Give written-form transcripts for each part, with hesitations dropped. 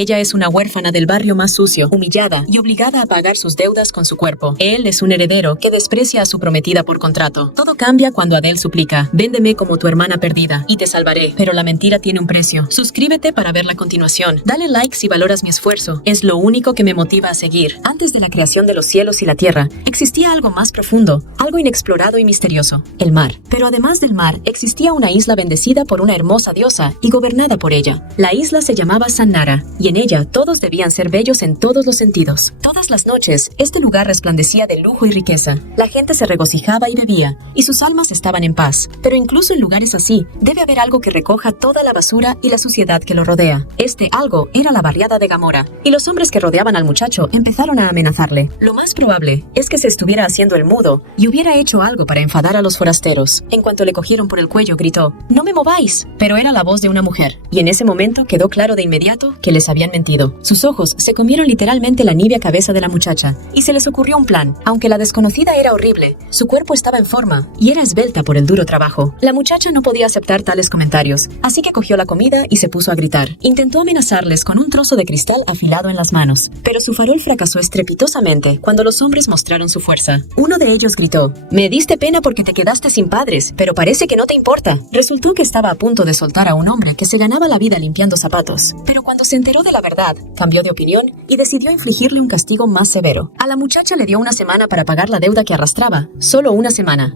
Ella es una huérfana del barrio más sucio, humillada y obligada a pagar sus deudas con su cuerpo. Él es un heredero que desprecia a su prometida por contrato. Todo cambia cuando Adele suplica: véndeme como tu hermana perdida y te salvaré. Pero la mentira tiene un precio. Suscríbete para ver la continuación. Dale like si valoras mi esfuerzo. Es lo único que me motiva a seguir. Antes de la creación de los cielos y la tierra, existía algo más profundo, algo inexplorado y misterioso: el mar. Pero además del mar, existía una isla bendecida por una hermosa diosa y gobernada por ella. La isla se llamaba Sannara, y en ella todos debían ser bellos en todos los sentidos. Todas las noches, este lugar resplandecía de lujo y riqueza. La gente se regocijaba y bebía, y sus almas estaban en paz. Pero incluso en lugares así, debe haber algo que recoja toda la basura y la suciedad que lo rodea. Este algo era la barriada de Gamora, y los hombres que rodeaban al muchacho empezaron a amenazarle. Lo más probable es que se estuviera haciendo el mudo y hubiera hecho algo para enfadar a los forasteros. En cuanto le cogieron por el cuello, gritó: «¡No me mováis!». Pero era la voz de una mujer, y en ese momento quedó claro de inmediato que les habían mentido. Sus ojos se comieron literalmente la nívea cabeza de la muchacha, y se les ocurrió un plan. Aunque la desconocida era horrible, su cuerpo estaba en forma y era esbelta por el duro trabajo. La muchacha no podía aceptar tales comentarios, así que cogió la comida y se puso a gritar. Intentó amenazarles con un trozo de cristal afilado en las manos, pero su farol fracasó estrepitosamente cuando los hombres mostraron su fuerza. Uno de ellos gritó: «Me diste pena porque te quedaste sin padres, pero parece que no te importa». Resultó que estaba a punto de soltar a un hombre que se ganaba la vida limpiando zapatos, pero cuando se enteró de la verdad, cambió de opinión y decidió infligirle un castigo más severo. A la muchacha le dio una semana para pagar la deuda que arrastraba, solo una semana.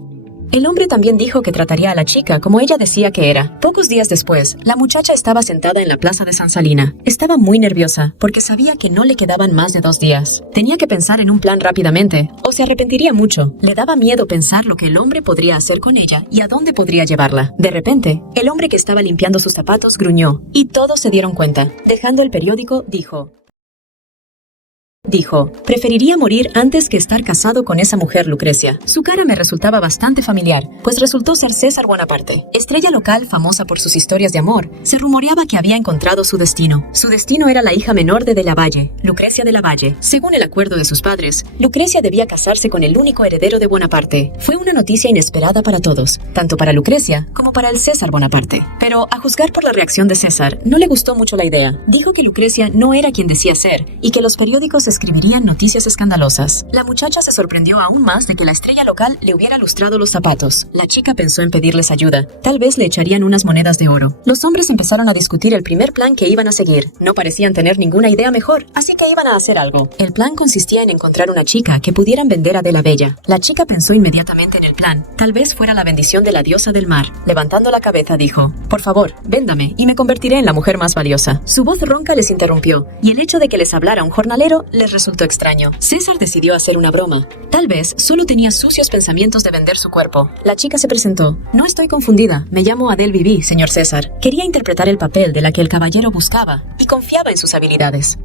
El hombre también dijo que trataría a la chica como ella decía que era. Pocos días después, la muchacha estaba sentada en la plaza de San Salina. Estaba muy nerviosa porque sabía que no le quedaban más de 2 días. Tenía que pensar en un plan rápidamente, o se arrepentiría mucho. Le daba miedo pensar lo que el hombre podría hacer con ella y a dónde podría llevarla. De repente, el hombre que estaba limpiando sus zapatos gruñó, y todos se dieron cuenta. Dejando el periódico, dijo: «Preferiría morir antes que estar casado con esa mujer, Lucrecia». Su cara me resultaba bastante familiar, pues resultó ser César Bonaparte. Estrella local famosa por sus historias de amor, se rumoreaba que había encontrado su destino. Su destino era la hija menor de Lavalle, Lucrecia de Lavalle. Según el acuerdo de sus padres, Lucrecia debía casarse con el único heredero de Bonaparte. Fue una noticia inesperada para todos, tanto para Lucrecia como para el César Bonaparte. Pero, a juzgar por la reacción de César, no le gustó mucho la idea. Dijo que Lucrecia no era quien decía ser, y que los periódicos escribirían noticias escandalosas. La muchacha se sorprendió aún más de que la estrella local le hubiera lustrado los zapatos. La chica pensó en pedirles ayuda. Tal vez le echarían unas monedas de oro. Los hombres empezaron a discutir el primer plan que iban a seguir. No parecían tener ninguna idea mejor, así que iban a hacer algo. El plan consistía en encontrar una chica que pudieran vender a de la Bella. La chica pensó inmediatamente en el plan. Tal vez fuera la bendición de la diosa del mar. Levantando la cabeza dijo: «Por favor, véndame y me convertiré en la mujer más valiosa». Su voz ronca les interrumpió, y el hecho de que les hablara un jornalero les resultó extraño. César decidió hacer una broma. Tal vez solo tenía sucios pensamientos de vender su cuerpo. La chica se presentó: «No estoy confundida, me llamo Adele Vivi, señor César». Quería interpretar el papel de la que el caballero buscaba y confiaba en sus habilidades.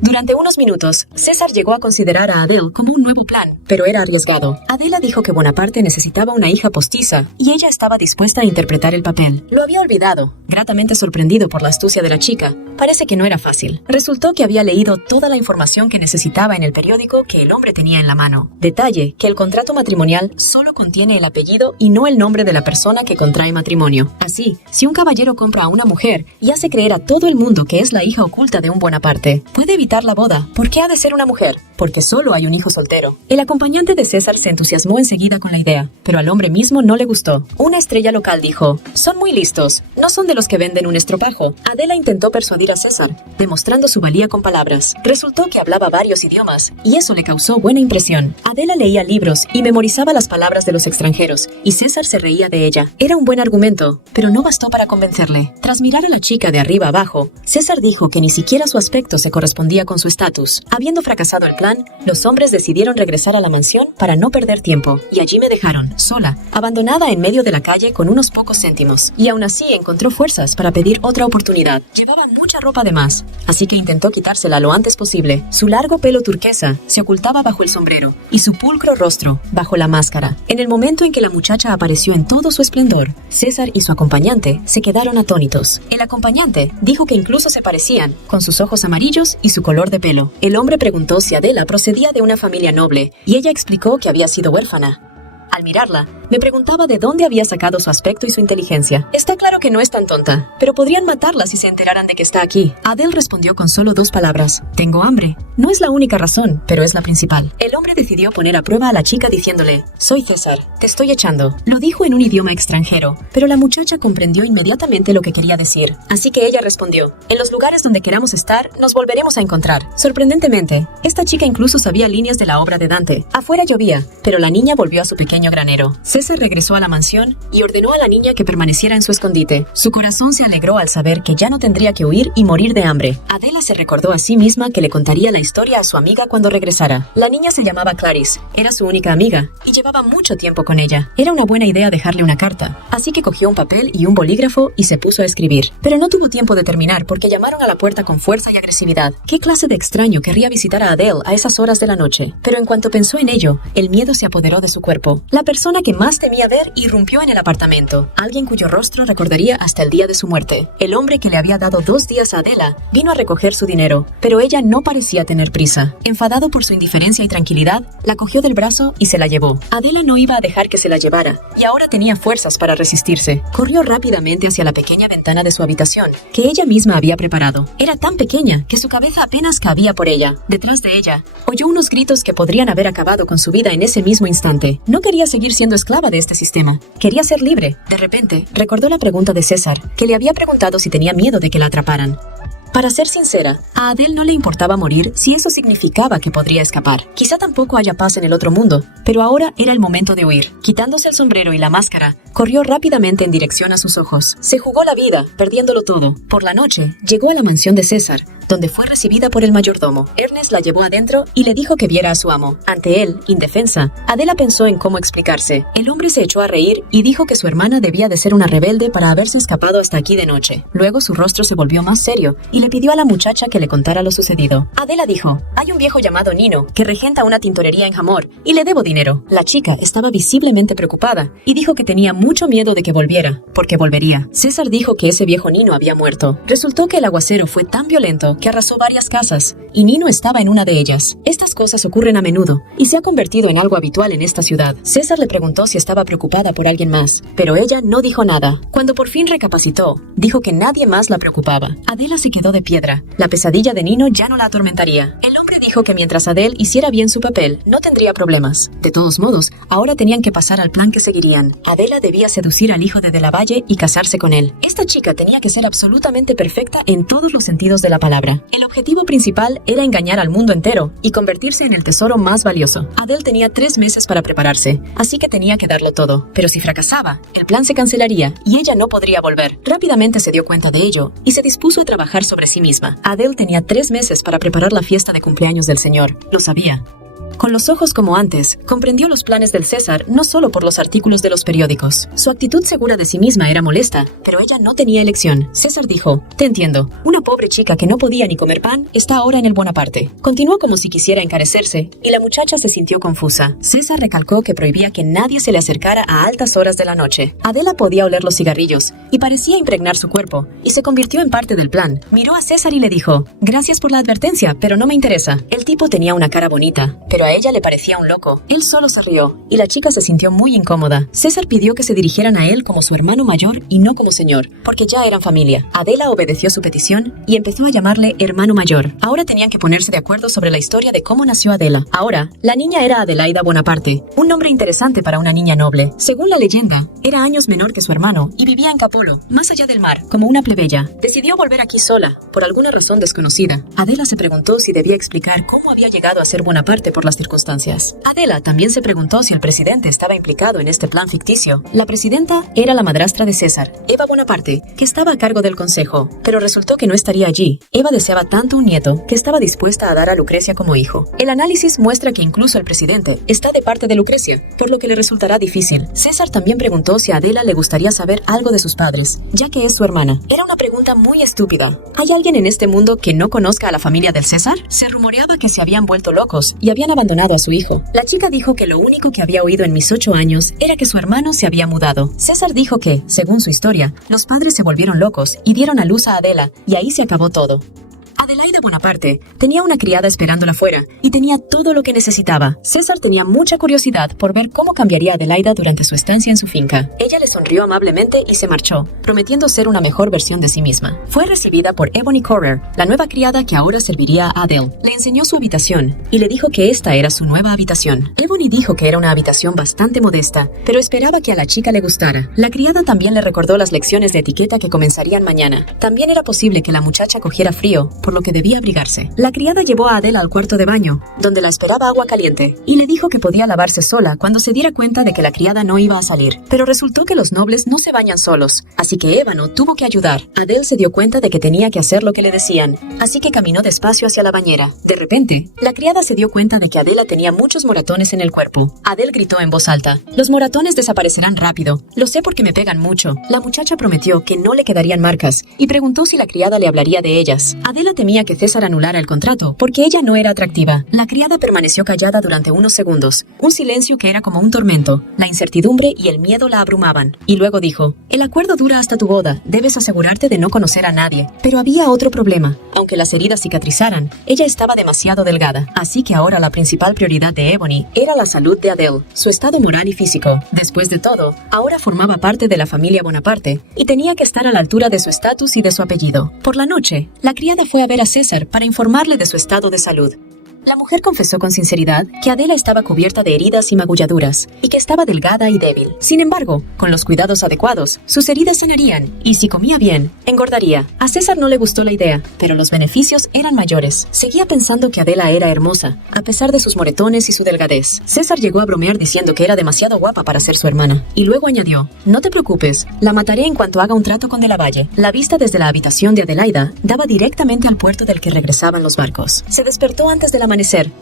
Durante unos minutos, César llegó a considerar a Adele como un nuevo plan, pero era arriesgado. Adela dijo que Bonaparte necesitaba una hija postiza, y ella estaba dispuesta a interpretar el papel. Lo había olvidado, gratamente sorprendido por la astucia de la chica. Parece que no era fácil. Resultó que había leído toda la información que necesitaba en el periódico que el hombre tenía en la mano. Detalle, que el contrato matrimonial solo contiene el apellido y no el nombre de la persona que contrae matrimonio. Así, si un caballero compra a una mujer y hace creer a todo el mundo que es la hija oculta de un Bonaparte, puede evitar la boda. ¿Por qué ha de ser una mujer? Porque solo hay un hijo soltero. El acompañante de César se entusiasmó enseguida con la idea, pero al hombre mismo no le gustó. Una estrella local dijo: «Son muy listos, no son de los que venden un estropajo». Adela intentó persuadir a César, demostrando su valía con palabras. Resultó que hablaba varios idiomas, y eso le causó buena impresión. Adela leía libros y memorizaba las palabras de los extranjeros, y César se reía de ella. Era un buen argumento, pero no bastó para convencerle. Tras mirar a la chica de arriba abajo, César dijo que ni siquiera su aspecto se correspondía con su estatus. Habiendo fracasado el plan, los hombres decidieron regresar a la mansión para no perder tiempo, y allí me dejaron, sola, abandonada en medio de la calle con unos pocos céntimos. Y aún así encontró fuerzas para pedir otra oportunidad. Llevaba mucha ropa de más, así que intentó quitársela lo antes posible. Su largo pelo turquesa se ocultaba bajo el sombrero, y su pulcro rostro bajo la máscara. En el momento en que la muchacha apareció en todo su esplendor, César y su acompañante se quedaron atónitos. El acompañante dijo que incluso se parecían, con sus ojos amarillos y su color de pelo. El hombre preguntó si Adela procedía de una familia noble, y ella explicó que había sido huérfana. Al mirarla, Me preguntaba de dónde había sacado su aspecto y su inteligencia. Está claro que no es tan tonta, pero podrían matarla si se enteraran de que está aquí. Adele respondió con solo 2 palabras. Tengo hambre. No es la única razón, pero es la principal. El hombre decidió poner a prueba a la chica diciéndole, soy César, te estoy echando. Lo dijo en un idioma extranjero, pero la muchacha comprendió inmediatamente lo que quería decir. Así que ella respondió, en los lugares donde queramos estar, nos volveremos a encontrar. Sorprendentemente, esta chica incluso sabía líneas de la obra de Dante. Afuera llovía, pero la niña volvió a su pequeño granero. César regresó a la mansión y ordenó a la niña que permaneciera en su escondite. Su corazón se alegró al saber que ya no tendría que huir y morir de hambre. Adela se recordó a sí misma que le contaría la historia a su amiga cuando regresara. La niña se llamaba Clarice, era su única amiga y llevaba mucho tiempo con ella. Era una buena idea dejarle una carta, así que cogió un papel y un bolígrafo y se puso a escribir. Pero no tuvo tiempo de terminar porque llamaron a la puerta con fuerza y agresividad. ¿Qué clase de extraño querría visitar a Adele a esas horas de la noche? Pero en cuanto pensó en ello, el miedo se apoderó de su cuerpo. La persona que más temía ver irrumpió en el apartamento, alguien cuyo rostro recordaría hasta el día de su muerte. El hombre que le había dado 2 días a Adela vino a recoger su dinero, pero ella no parecía tener prisa. Enfadado por su indiferencia y tranquilidad, la cogió del brazo y se la llevó. Adela no iba a dejar que se la llevara, y ahora tenía fuerzas para resistirse. Corrió rápidamente hacia la pequeña ventana de su habitación, que ella misma había preparado. Era tan pequeña que su cabeza apenas cabía por ella. Detrás de ella, oyó unos gritos que podrían haber acabado con su vida en ese mismo instante. No quería seguir siendo esclava de este sistema. Quería ser libre. De repente, recordó la pregunta de César, que le había preguntado si tenía miedo de que la atraparan. Para ser sincera, a Adele no le importaba morir si eso significaba que podría escapar. Quizá tampoco haya paz en el otro mundo, pero ahora era el momento de huir. Quitándose el sombrero y la máscara, corrió rápidamente en dirección a sus ojos. Se jugó la vida, perdiéndolo todo. Por la noche, llegó a la mansión de César, donde fue recibida por el mayordomo. Ernest la llevó adentro y le dijo que viera a su amo. Ante él, indefensa, Adela pensó en cómo explicarse. El hombre se echó a reír y dijo que su hermana debía de ser una rebelde para haberse escapado hasta aquí de noche. Luego su rostro se volvió más serio y le pidió a la muchacha que le contara lo sucedido. Adela dijo, hay un viejo llamado Nino que regenta una tintorería en Jamor y le debo dinero. La chica estaba visiblemente preocupada y dijo que tenía mucho miedo de que volviera, porque volvería. César dijo que ese viejo Nino había muerto. Resultó que el aguacero fue tan violento que arrasó varias casas y Nino estaba en una de ellas. Estas cosas ocurren a menudo y se ha convertido en algo habitual en esta ciudad. César le preguntó si estaba preocupada por alguien más, pero ella no dijo nada. Cuando por fin recapacitó, dijo que nadie más la preocupaba. Adela se quedó de piedra. La pesadilla de Nino ya no la atormentaría. El hombre dijo que mientras Adele hiciera bien su papel, no tendría problemas. De todos modos, ahora tenían que pasar al plan que seguirían. Adela debía seducir al hijo de De la Valle y casarse con él. Esta chica tenía que ser absolutamente perfecta en todos los sentidos de la palabra. El objetivo principal era engañar al mundo entero y convertirse en el tesoro más valioso. Adele tenía 3 meses para prepararse, así que tenía que darlo todo. Pero si fracasaba, el plan se cancelaría y ella no podría volver. Rápidamente se dio cuenta de ello y se dispuso a trabajar sobre sí misma. Adele tenía 3 meses para preparar la fiesta de cumpleaños del señor. Lo sabía. Con los ojos como antes, comprendió los planes del César no solo por los artículos de los periódicos. Su actitud segura de sí misma era molesta, pero ella no tenía elección. César dijo, te entiendo, una pobre chica que no podía ni comer pan está ahora en el Bonaparte. Continuó como si quisiera encarecerse, y la muchacha se sintió confusa. César recalcó que prohibía que nadie se le acercara a altas horas de la noche. Adela podía oler los cigarrillos, y parecía impregnar su cuerpo, y se convirtió en parte del plan. Miró a César y le dijo, gracias por la advertencia, pero no me interesa. El tipo tenía una cara bonita, pero a ella le parecía un loco. Él solo se rió, y la chica se sintió muy incómoda. César pidió que se dirigieran a él como su hermano mayor y no como señor, porque ya eran familia. Adela obedeció su petición y empezó a llamarle hermano mayor. Ahora tenían que ponerse de acuerdo sobre la historia de cómo nació Adela. Ahora, la niña era Adelaida Bonaparte, un nombre interesante para una niña noble. Según la leyenda, era años menor que su hermano y vivía en Capolo, más allá del mar, como una plebeya. Decidió volver aquí sola, por alguna razón desconocida. Adela se preguntó si debía explicar cómo había llegado a ser Bonaparte por las circunstancias. Adela también se preguntó si el presidente estaba implicado en este plan ficticio. La presidenta era la madrastra de César, Eva Bonaparte, que estaba a cargo del consejo, pero resultó que no estaría allí. Eva deseaba tanto un nieto que estaba dispuesta a dar a Lucrecia como hijo. El análisis muestra que incluso el presidente está de parte de Lucrecia, por lo que le resultará difícil. César también preguntó si a Adela le gustaría saber algo de sus padres, ya que es su hermana. Era una pregunta muy estúpida. ¿Hay alguien en este mundo que no conozca a la familia del César? Se rumoreaba que se habían vuelto locos y habían abandonado a su hijo. La chica dijo que lo único que había oído en mis 8 años era que su hermano se había mudado. César dijo que, según su historia, los padres se volvieron locos y dieron a luz a Adela, y ahí se acabó todo. Adelaida Bonaparte tenía una criada esperándola fuera y tenía todo lo que necesitaba. César tenía mucha curiosidad por ver cómo cambiaría Adelaida durante su estancia en su finca. Ella le sonrió amablemente y se marchó, prometiendo ser una mejor versión de sí misma. Fue recibida por Ebony Correr, la nueva criada que ahora serviría a Adele. Le enseñó su habitación y le dijo que esta era su nueva habitación. Ebony dijo que era una habitación bastante modesta, pero esperaba que a la chica le gustara. La criada también le recordó las lecciones de etiqueta que comenzarían mañana. También era posible que la muchacha cogiera frío, por lo que debía abrigarse. La criada llevó a Adele al cuarto de baño, donde la esperaba agua caliente, y le dijo que podía lavarse sola cuando se diera cuenta de que la criada no iba a salir. Pero resultó que los nobles no se bañan solos, así que Ébano tuvo que ayudar. Adele se dio cuenta de que tenía que hacer lo que le decían, así que caminó despacio hacia la bañera. De repente, la criada se dio cuenta de que Adela tenía muchos moratones en el cuerpo. Adele gritó en voz alta: «Los moratones desaparecerán rápido. Lo sé porque me pegan mucho». La muchacha prometió que no le quedarían marcas y preguntó si la criada le hablaría de ellas. Adela temía que César anulara el contrato porque ella no era atractiva. La criada permaneció callada durante unos segundos, un silencio que era como un tormento. La incertidumbre y el miedo la abrumaban. Y luego dijo: «El acuerdo dura hasta tu boda. Debes asegurarte de no conocer a nadie». Pero había otro problema. Aunque las heridas cicatrizaran, ella estaba demasiado delgada. Así que ahora la principal prioridad de Ebony era la salud de Adele, su estado moral y físico. Después de todo, ahora formaba parte de la familia Bonaparte y tenía que estar a la altura de su estatus y de su apellido. Por la noche, la criada fue a ver a César para informarle de su estado de salud. La mujer confesó con sinceridad que Adela estaba cubierta de heridas y magulladuras y que estaba delgada y débil. Sin embargo, con los cuidados adecuados, sus heridas sanarían y si comía bien, engordaría. A César no le gustó la idea, pero los beneficios eran mayores. Seguía pensando que Adela era hermosa, a pesar de sus moretones y su delgadez. César llegó a bromear diciendo que era demasiado guapa para ser su hermana. Y luego añadió: «No te preocupes, la mataré en cuanto haga un trato con De la Valle». La vista desde la habitación de Adelaida daba directamente al puerto del que regresaban los barcos. Se despertó antes del amanecer,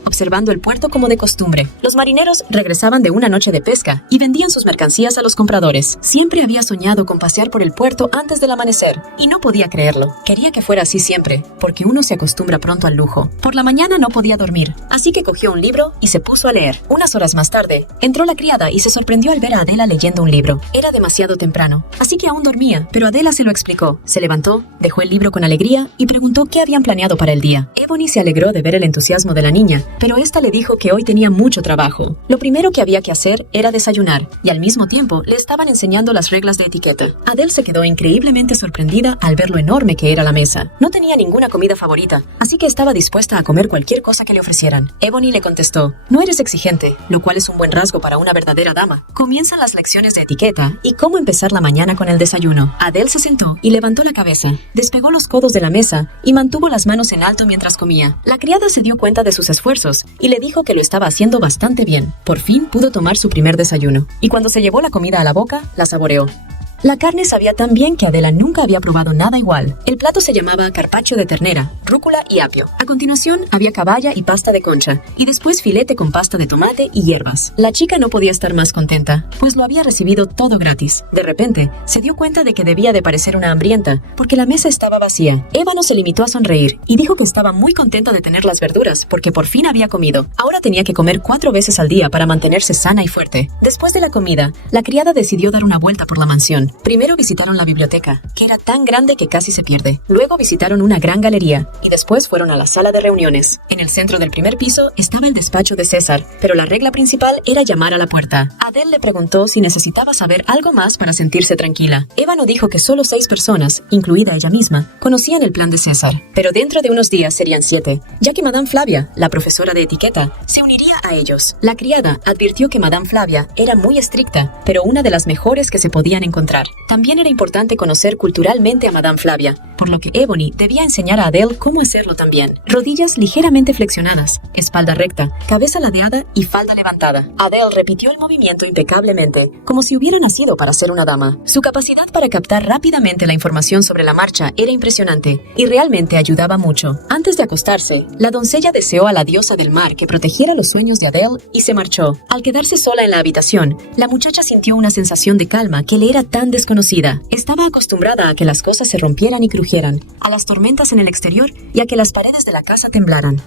observando el puerto como de costumbre. Los marineros regresaban de una noche de pesca y vendían sus mercancías a los compradores. Siempre había soñado con pasear por el puerto antes del amanecer y no podía creerlo. Quería que fuera así siempre, porque uno se acostumbra pronto al lujo. Por la mañana no podía dormir, así que cogió un libro y se puso a leer. Unas horas más tarde, entró la criada y se sorprendió al ver a Adela leyendo un libro. Era demasiado temprano, así que aún dormía, pero Adela se lo explicó. Se levantó, dejó el libro con alegría y preguntó qué habían planeado para el día. Ebony se alegró de ver el entusiasmo de la niña, pero esta le dijo que hoy tenía mucho trabajo. Lo primero que había que hacer era desayunar, y al mismo tiempo le estaban enseñando las reglas de etiqueta. Adele se quedó increíblemente sorprendida al ver lo enorme que era la mesa. No tenía ninguna comida favorita, así que estaba dispuesta a comer cualquier cosa que le ofrecieran. Ebony le contestó: «No eres exigente, lo cual es un buen rasgo para una verdadera dama. Comienzan las lecciones de etiqueta y cómo empezar la mañana con el desayuno». Adele se sentó y levantó la cabeza, despegó los codos de la mesa y mantuvo las manos en alto mientras comía. La criada se dio cuenta de sus esfuerzos y le dijo que lo estaba haciendo bastante bien. Por fin pudo tomar su primer desayuno, y cuando se llevó la comida a la boca, la saboreó. La carne sabía tan bien que Adela nunca había probado nada igual. El plato se llamaba carpaccio de ternera, rúcula y apio. A continuación había caballa y pasta de concha, y después filete con pasta de tomate y hierbas. La chica no podía estar más contenta, pues lo había recibido todo gratis. De repente, se dio cuenta de que debía de parecer una hambrienta, porque la mesa estaba vacía. Eva no se limitó a sonreír, y dijo que estaba muy contenta de tener las verduras, porque por fin había comido. Ahora tenía que comer 4 veces al día para mantenerse sana y fuerte. Después de la comida, la criada decidió dar una vuelta por la mansión. Primero visitaron la biblioteca, que era tan grande que casi se pierde. Luego visitaron una gran galería y después fueron a la sala de reuniones. En el centro del primer piso estaba el despacho de César, pero la regla principal era llamar a la puerta. Adele le preguntó si necesitaba saber algo más para sentirse tranquila. Eva no dijo que solo 6 personas, incluida ella misma, conocían el plan de César, pero dentro de unos días serían 7, ya que Madame Flavia, la profesora de etiqueta, se uniría a ellos. La criada advirtió que Madame Flavia era muy estricta, pero una de las mejores que se podían encontrar. También era importante conocer culturalmente a Madame Flavia, por lo que Ebony debía enseñar a Adele cómo hacerlo también. Rodillas ligeramente flexionadas, espalda recta, cabeza ladeada y falda levantada. Adele repitió el movimiento impecablemente, como si hubiera nacido para ser una dama. Su capacidad para captar rápidamente la información sobre la marcha era impresionante y realmente ayudaba mucho. Antes de acostarse, la doncella deseó a la diosa del mar que protegiera los sueños de Adele y se marchó. Al quedarse sola en la habitación, la muchacha sintió una sensación de calma que le era tan desconocida. Estaba acostumbrada a que las cosas se rompieran y crujieran, a las tormentas en el exterior y a que las paredes de la casa temblaran.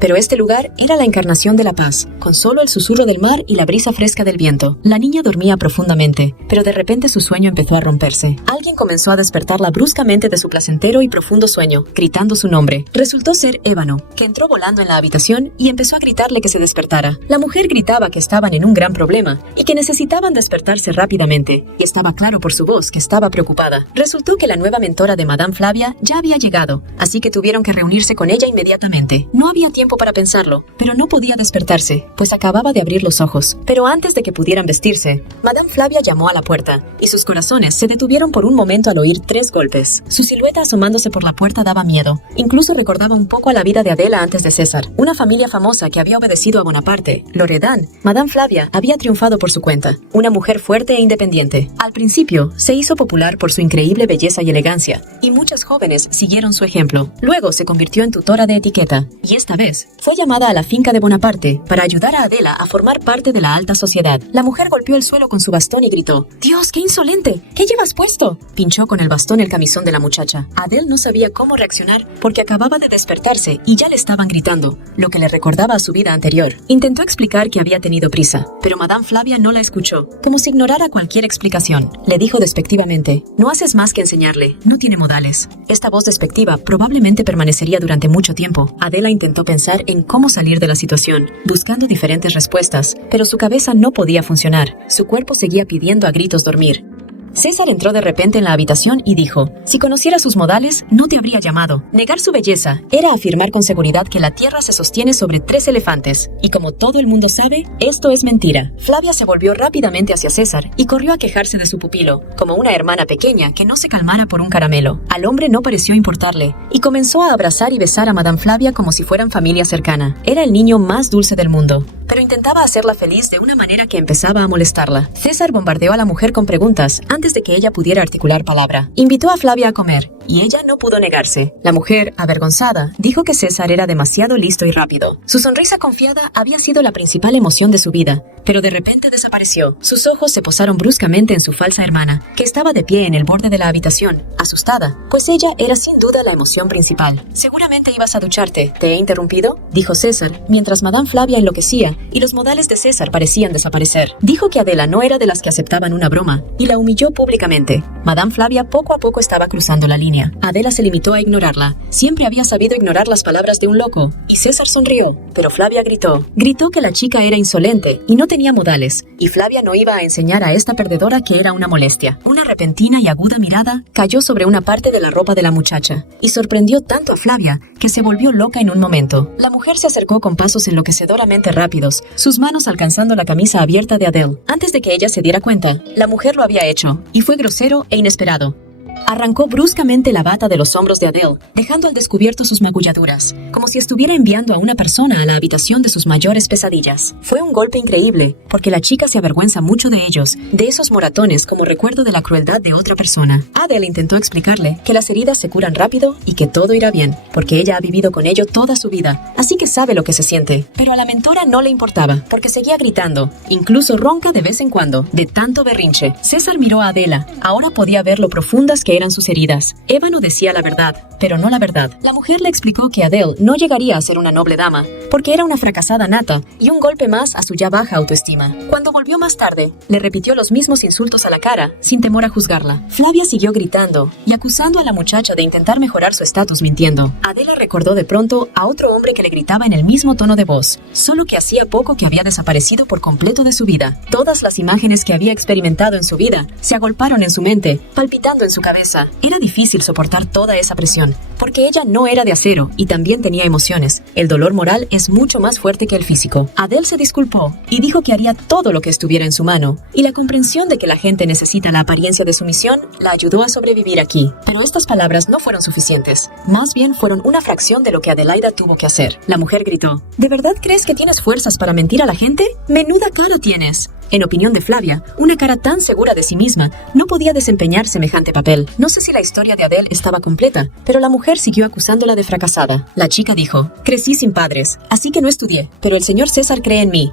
pero este lugar era la encarnación de la paz, con solo el susurro del mar y la brisa fresca del viento. La niña dormía profundamente, pero de repente su sueño empezó a romperse. Alguien comenzó a despertarla bruscamente de su placentero y profundo sueño, gritando su nombre. Resultó ser Ébano, que entró volando en la habitación y empezó a gritarle que se despertara. La mujer gritaba que estaban en un gran problema y que necesitaban despertarse rápidamente, y estaba claro por su voz que estaba preocupada. Resultó que la nueva mentora de Madame Flavia ya había llegado, así que tuvieron que reunirse con ella inmediatamente. No había tiempo para pensarlo, pero no podía despertarse, pues acababa de abrir los ojos. Pero antes de que pudieran vestirse, Madame Flavia llamó a la puerta, y sus corazones se detuvieron por un momento al oír 3 golpes. Su silueta asomándose por la puerta daba miedo. Incluso recordaba un poco a la vida de Adela antes de César, una familia famosa que había obedecido a Bonaparte. Loredan, Madame Flavia, había triunfado por su cuenta, una mujer fuerte e independiente. Al principio, se hizo popular por su increíble belleza y elegancia, y muchas jóvenes siguieron su ejemplo. Luego se convirtió en tutora de etiqueta, y esta vez fue llamada a la finca de Bonaparte para ayudar a Adela a formar parte de la alta sociedad. La mujer golpeó el suelo con su bastón y gritó: «¡Dios, qué insolente! ¿Qué llevas puesto?». Pinchó con el bastón el camisón de la muchacha. Adele no sabía cómo reaccionar porque acababa de despertarse y ya le estaban gritando, lo que le recordaba a su vida anterior. Intentó explicar que había tenido prisa, pero Madame Flavia no la escuchó, como si ignorara cualquier explicación. Le dijo despectivamente: «No haces más que enseñarle, no tiene modales». Esta voz despectiva probablemente permanecería durante mucho tiempo. Adela intentó pensar en cómo salir de la situación, buscando diferentes respuestas, pero su cabeza no podía funcionar. Su cuerpo seguía pidiendo a gritos dormir. César entró de repente en la habitación y dijo: «Si conociera sus modales, no te habría llamado». Negar su belleza era afirmar con seguridad que la tierra se sostiene sobre 3 elefantes, y como todo el mundo sabe, esto es mentira. Flavia se volvió rápidamente hacia César y corrió a quejarse de su pupilo, como una hermana pequeña que no se calmara por un caramelo. Al hombre no pareció importarle, y comenzó a abrazar y besar a Madame Flavia como si fueran familia cercana. Era el niño más dulce del mundo, pero intentaba hacerla feliz de una manera que empezaba a molestarla. César bombardeó a la mujer con preguntas antes de que ella pudiera articular palabra. Invitó a Flavia a comer, y ella no pudo negarse. La mujer, avergonzada, dijo que César era demasiado listo y rápido. Su sonrisa confiada había sido la principal emoción de su vida, pero de repente desapareció. Sus ojos se posaron bruscamente en su falsa hermana, que estaba de pie en el borde de la habitación, asustada, pues ella era sin duda la emoción principal. «Seguramente ibas a ducharte. ¿Te he interrumpido?», dijo César, mientras Madame Flavia enloquecía y los modales de César parecían desaparecer. Dijo que Adela no era de las que aceptaban una broma, y la humilló públicamente. Madame Flavia poco a poco estaba cruzando la línea. Adela se limitó a ignorarla. Siempre había sabido ignorar las palabras de un loco, y César sonrió, pero Flavia gritó. Gritó que la chica era insolente y no tenía modales, y Flavia no iba a enseñar a esta perdedora que era una molestia. Una repentina y aguda mirada cayó sobre una parte de la ropa de la muchacha, y sorprendió tanto a Flavia que se volvió loca en un momento. La mujer se acercó con pasos enloquecedoramente rápidos, sus manos alcanzando la camisa abierta de Adele. Antes de que ella se diera cuenta, la mujer lo había hecho, y fue grosero e inesperado. Arrancó bruscamente la bata de los hombros de Adele, dejando al descubierto sus magulladuras, como si estuviera enviando a una persona a la habitación de sus mayores pesadillas. Fue un golpe increíble, porque la chica se avergüenza mucho de ellos, de esos moratones como recuerdo de la crueldad de otra persona. Adele intentó explicarle que las heridas se curan rápido y que todo irá bien, porque ella ha vivido con ello toda su vida, así que sabe lo que se siente. Pero a la mentora no le importaba, porque seguía gritando, incluso ronca de vez en cuando, de tanto berrinche. César miró a Adela. Ahora podía ver lo profundas que eran sus heridas. Ébano decía la verdad, pero no la verdad. La mujer le explicó que Adele no llegaría a ser una noble dama, porque era una fracasada nata y un golpe más a su ya baja autoestima. Cuando volvió más tarde, le repitió los mismos insultos a la cara, sin temor a juzgarla. Flavia siguió gritando y acusando a la muchacha de intentar mejorar su estatus mintiendo. Adela recordó de pronto a otro hombre que le gritaba en el mismo tono de voz, solo que hacía poco que había desaparecido por completo de su vida. Todas las imágenes que había experimentado en su vida se agolparon en su mente, palpitando en su cabeza. Era difícil soportar toda esa presión, porque ella no era de acero y también tenía emociones. El dolor moral es mucho más fuerte que el físico. Adele se disculpó y dijo que haría todo lo que estuviera en su mano, y la comprensión de que la gente necesita la apariencia de sumisión la ayudó a sobrevivir aquí. Pero estas palabras no fueron suficientes. Más bien fueron una fracción de lo que Adelaida tuvo que hacer. La mujer gritó: ¿De verdad crees que tienes fuerzas para mentir a la gente? ¡Menuda cara tienes! En opinión de Flavia, una cara tan segura de sí misma no podía desempeñar semejante papel. No sé si la historia de Adele estaba completa, pero la mujer siguió acusándola de fracasada. La chica dijo: crecí sin padres, así que no estudié, pero el señor César cree en mí.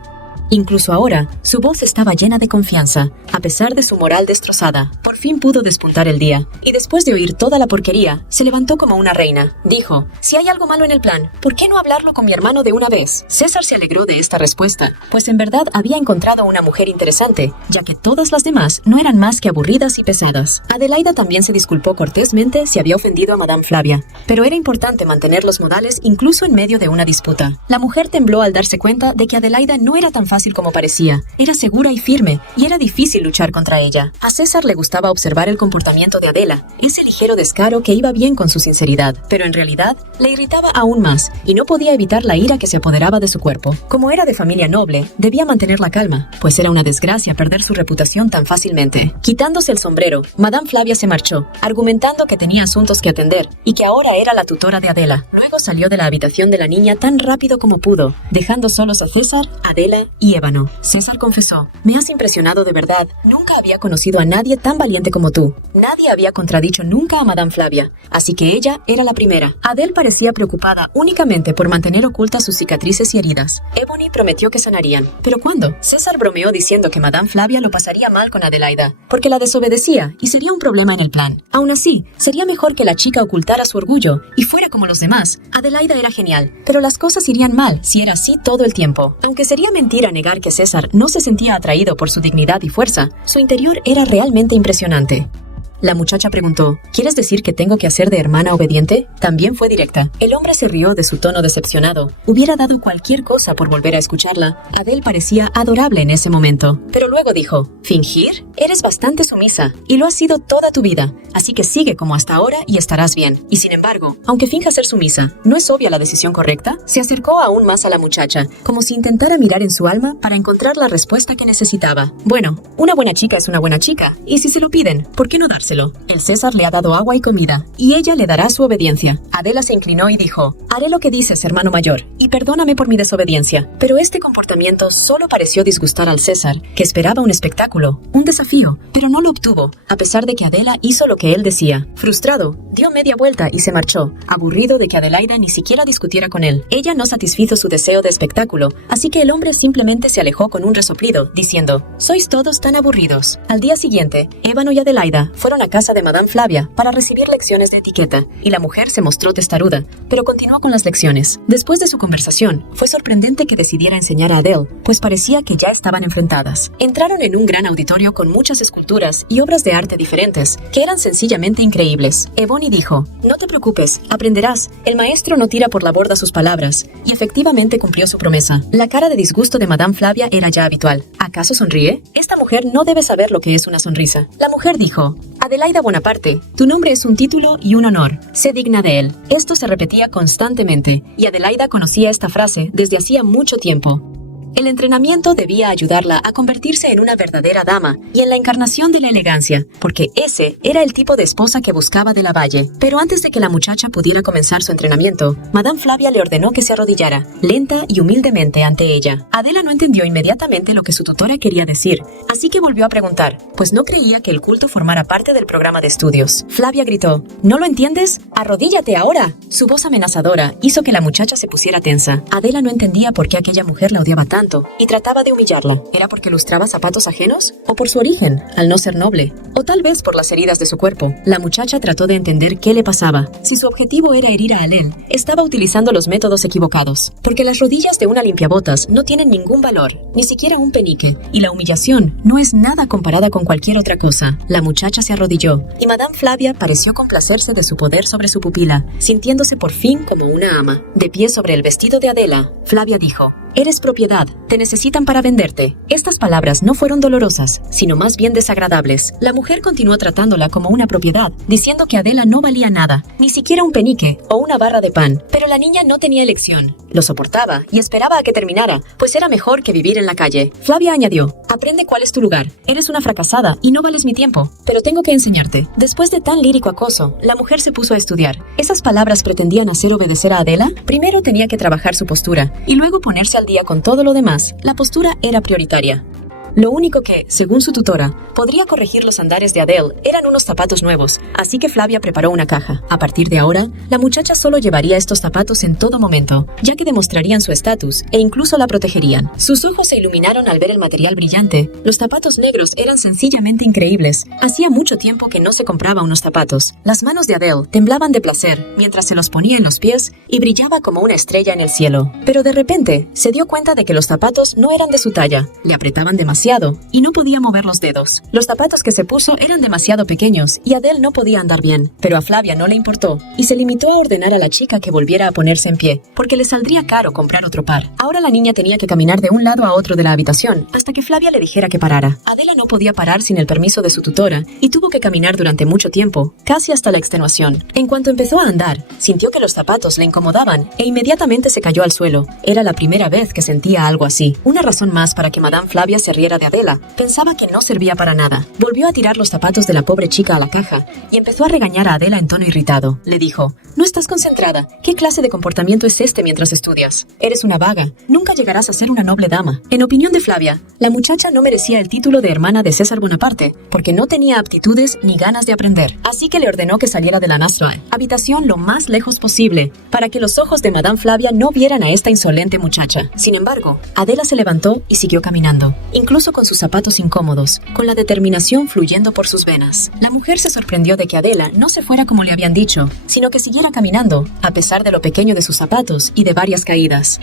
Incluso ahora, su voz estaba llena de confianza, a pesar de su moral destrozada. Por fin pudo despuntar el día, y después de oír toda la porquería, se levantó como una reina. Dijo, si hay algo malo en el plan, ¿por qué no hablarlo con mi hermano de una vez? César se alegró de esta respuesta, pues en verdad había encontrado una mujer interesante, ya que todas las demás no eran más que aburridas y pesadas. Adelaida también se disculpó cortésmente si había ofendido a Madame Flavia, pero era importante mantener los modales incluso en medio de una disputa. La mujer tembló al darse cuenta de que Adelaida no era tan fácil como parecía. Era segura y firme, y era difícil luchar contra ella. A César le gustaba observar el comportamiento de Adela, ese ligero descaro que iba bien con su sinceridad, pero en realidad le irritaba aún más, y no podía evitar la ira que se apoderaba de su cuerpo. Como era de familia noble, debía mantener la calma, pues era una desgracia perder su reputación tan fácilmente. Quitándose el sombrero, Madame Flavia se marchó, argumentando que tenía asuntos que atender, y que ahora era la tutora de Adela. Luego salió de la habitación de la niña tan rápido como pudo, dejando solos a César, Adela y Ébano. César confesó, me has impresionado de verdad. Nunca había conocido a nadie tan valiente como tú. Nadie había contradicho nunca a Madame Flavia, así que ella era la primera. Adele parecía preocupada únicamente por mantener ocultas sus cicatrices y heridas. Ebony prometió que sanarían. ¿Pero cuándo? César bromeó diciendo que Madame Flavia lo pasaría mal con Adelaida, porque la desobedecía y sería un problema en el plan. Aún así, sería mejor que la chica ocultara su orgullo y fuera como los demás. Adelaida era genial, pero las cosas irían mal si era así todo el tiempo. Aunque sería mentira negar que César no se sentía atraído por su dignidad y fuerza, su interior era realmente impresionante. La muchacha preguntó, ¿quieres decir que tengo que hacer de hermana obediente? También fue directa. El hombre se rió de su tono decepcionado. Hubiera dado cualquier cosa por volver a escucharla. Adele parecía adorable en ese momento. Pero luego dijo, ¿fingir? Eres bastante sumisa, y lo has sido toda tu vida. Así que sigue como hasta ahora y estarás bien. Y sin embargo, aunque finja ser sumisa, ¿no es obvia la decisión correcta? Se acercó aún más a la muchacha, como si intentara mirar en su alma para encontrar la respuesta que necesitaba. Bueno, una buena chica es una buena chica, y si se lo piden, ¿por qué no dárselo? El César le ha dado agua y comida, y ella le dará su obediencia. Adela se inclinó y dijo, haré lo que dices, hermano mayor, y perdóname por mi desobediencia. Pero este comportamiento solo pareció disgustar al César, que esperaba un espectáculo, un desafío, pero no lo obtuvo, a pesar de que Adela hizo lo que él decía. Frustrado, dio media vuelta y se marchó, aburrido de que Adelaida ni siquiera discutiera con él. Ella no satisfizo su deseo de espectáculo, así que el hombre simplemente se alejó con un resoplido, diciendo, sois todos tan aburridos. Al día siguiente, Ébano y Adelaida fueron a casa de Madame Flavia para recibir lecciones de etiqueta, y la mujer se mostró testaruda, pero continuó con las lecciones. Después de su conversación, fue sorprendente que decidiera enseñar a Adele, pues parecía que ya estaban enfrentadas. Entraron en un gran auditorio con muchas esculturas y obras de arte diferentes, que eran sencillamente increíbles. Ebony dijo, no te preocupes, aprenderás, el maestro no tira por la borda sus palabras, y efectivamente cumplió su promesa. La cara de disgusto de Madame Flavia era ya habitual. ¿Acaso sonríe? Esta mujer no debe saber lo que es una sonrisa. La mujer dijo, Adelaida Bonaparte, tu nombre es un título y un honor. Sé digna de él. Esto se repetía constantemente, y Adelaida conocía esta frase desde hacía mucho tiempo. El entrenamiento debía ayudarla a convertirse en una verdadera dama y en la encarnación de la elegancia, porque ese era el tipo de esposa que buscaba de la Valle. Pero antes de que la muchacha pudiera comenzar su entrenamiento, Madame Flavia le ordenó que se arrodillara, lenta y humildemente ante ella. Adela no entendió inmediatamente lo que su tutora quería decir, así que volvió a preguntar, pues no creía que el culto formara parte del programa de estudios. Flavia gritó, ¿no lo entiendes? ¡Arrodíllate ahora! Su voz amenazadora hizo que la muchacha se pusiera tensa. Adela no entendía por qué aquella mujer la odiaba tanto y trataba de humillarla. ¿Era porque lustraba zapatos ajenos? ¿O por su origen, al no ser noble? ¿O tal vez por las heridas de su cuerpo? La muchacha trató de entender qué le pasaba. Si su objetivo era herir a Alel, estaba utilizando los métodos equivocados. Porque las rodillas de una limpiabotas no tienen ningún valor, ni siquiera un penique, y la humillación no es nada comparada con cualquier otra cosa. La muchacha se arrodilló, y Madame Flavia pareció complacerse de su poder sobre su pupila, sintiéndose por fin como una ama. De pie sobre el vestido de Adela, Flavia dijo, eres propiedad, te necesitan para venderte. Estas palabras no fueron dolorosas, sino más bien desagradables. La mujer continuó tratándola como una propiedad, diciendo que Adela no valía nada, ni siquiera un penique o una barra de pan. Pero la niña no tenía elección. Lo soportaba y esperaba a que terminara, pues era mejor que vivir en la calle. Flavia añadió, aprende cuál es tu lugar. Eres una fracasada y no vales mi tiempo, pero tengo que enseñarte. Después de tan lírico acoso, la mujer se puso a estudiar. ¿Esas palabras pretendían hacer obedecer a Adela? Primero tenía que trabajar su postura y luego ponerse al día con todo lo demás. La postura era prioritaria. Lo único que, según su tutora, podría corregir los andares de Adele eran unos zapatos nuevos, así que Flavia preparó una caja. A partir de ahora, la muchacha solo llevaría estos zapatos en todo momento, ya que demostrarían su estatus e incluso la protegerían. Sus ojos se iluminaron al ver el material brillante. Los zapatos negros eran sencillamente increíbles. Hacía mucho tiempo que no se compraba unos zapatos. Las manos de Adele temblaban de placer mientras se los ponía en los pies y brillaba como una estrella en el cielo. Pero de repente, se dio cuenta de que los zapatos no eran de su talla. Le apretaban demasiado y no podía mover los dedos. Los zapatos que se puso eran demasiado pequeños y Adele no podía andar bien. Pero a Flavia no le importó y se limitó a ordenar a la chica que volviera a ponerse en pie, porque le saldría caro comprar otro par. Ahora la niña tenía que caminar de un lado a otro de la habitación hasta que Flavia le dijera que parara. Adela no podía parar sin el permiso de su tutora y tuvo que caminar durante mucho tiempo, casi hasta la extenuación. En cuanto empezó a andar, sintió que los zapatos le incomodaban e inmediatamente se cayó al suelo. Era la primera vez que sentía algo así. Una razón más para que Madame Flavia se riera de Adela. Pensaba que no servía para nada. Volvió a tirar los zapatos de la pobre chica a la caja y empezó a regañar a Adela en tono irritado. Le dijo: «No estás concentrada. ¿Qué clase de comportamiento es este mientras estudias? Eres una vaga. Nunca llegarás a ser una noble dama». En opinión de Flavia, la muchacha no merecía el título de hermana de César Bonaparte, porque no tenía aptitudes ni ganas de aprender. Así que le ordenó que saliera de la Nassau habitación lo más lejos posible, para que los ojos de Madame Flavia no vieran a esta insolente muchacha. Sin embargo, Adela se levantó y siguió caminando, incluso con sus zapatos incómodos, con la determinación fluyendo por sus venas. La mujer se sorprendió de que Adela no se fuera como le habían dicho, sino que siguiera caminando, a pesar de lo pequeño de sus zapatos y de varias caídas.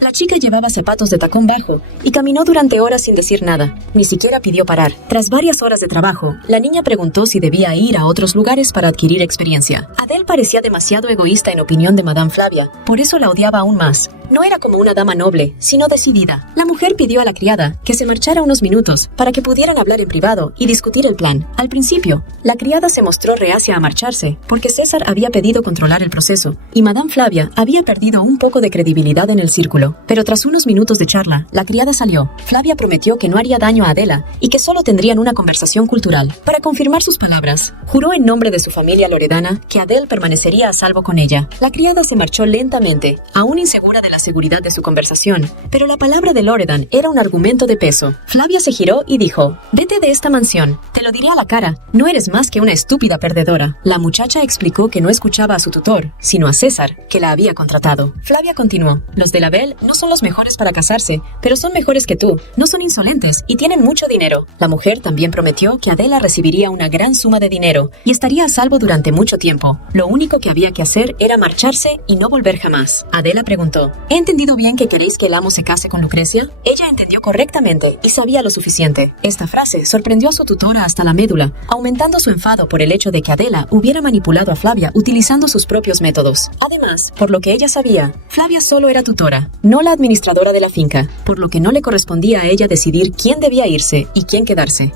La chica llevaba zapatos de tacón bajo y caminó durante horas sin decir nada. Ni siquiera pidió parar. Tras varias horas de trabajo, la niña preguntó si debía ir a otros lugares para adquirir experiencia. Adele parecía demasiado egoísta en opinión de Madame Flavia, por eso la odiaba aún más. No era como una dama noble, sino decidida. La mujer pidió a la criada que se marchara unos minutos para que pudieran hablar en privado y discutir el plan. Al principio, la criada se mostró reacia a marcharse porque César había pedido controlar el proceso y Madame Flavia había perdido un poco de credibilidad en el círculo. Pero tras unos minutos de charla, la criada salió. Flavia prometió que no haría daño a Adela y que solo tendrían una conversación cultural. Para confirmar sus palabras, juró en nombre de su familia loredana que Adele permanecería a salvo con ella. La criada se marchó lentamente, aún insegura de la seguridad de su conversación, pero la palabra de Loredan era un argumento de peso. Flavia se giró y dijo: «Vete de esta mansión, te lo diré a la cara, no eres más que una estúpida perdedora». La muchacha explicó que no escuchaba a su tutor, sino a César, que la había contratado. Flavia continuó: «Los de la Belle no son los mejores para casarse, pero son mejores que tú, no son insolentes y tienen mucho dinero». La mujer también prometió que Adela recibiría una gran suma de dinero y estaría a salvo durante mucho tiempo. Lo único que había que hacer era marcharse y no volver jamás. Adela preguntó: «¿He entendido bien que queréis que el amo se case con Lucrecia?». Ella entendió correctamente y sabía lo suficiente. Esta frase sorprendió a su tutora hasta la médula, aumentando su enfado por el hecho de que Adela hubiera manipulado a Flavia utilizando sus propios métodos. Además, por lo que ella sabía, Flavia solo era tutora, no la administradora de la finca, por lo que no le correspondía a ella decidir quién debía irse y quién quedarse.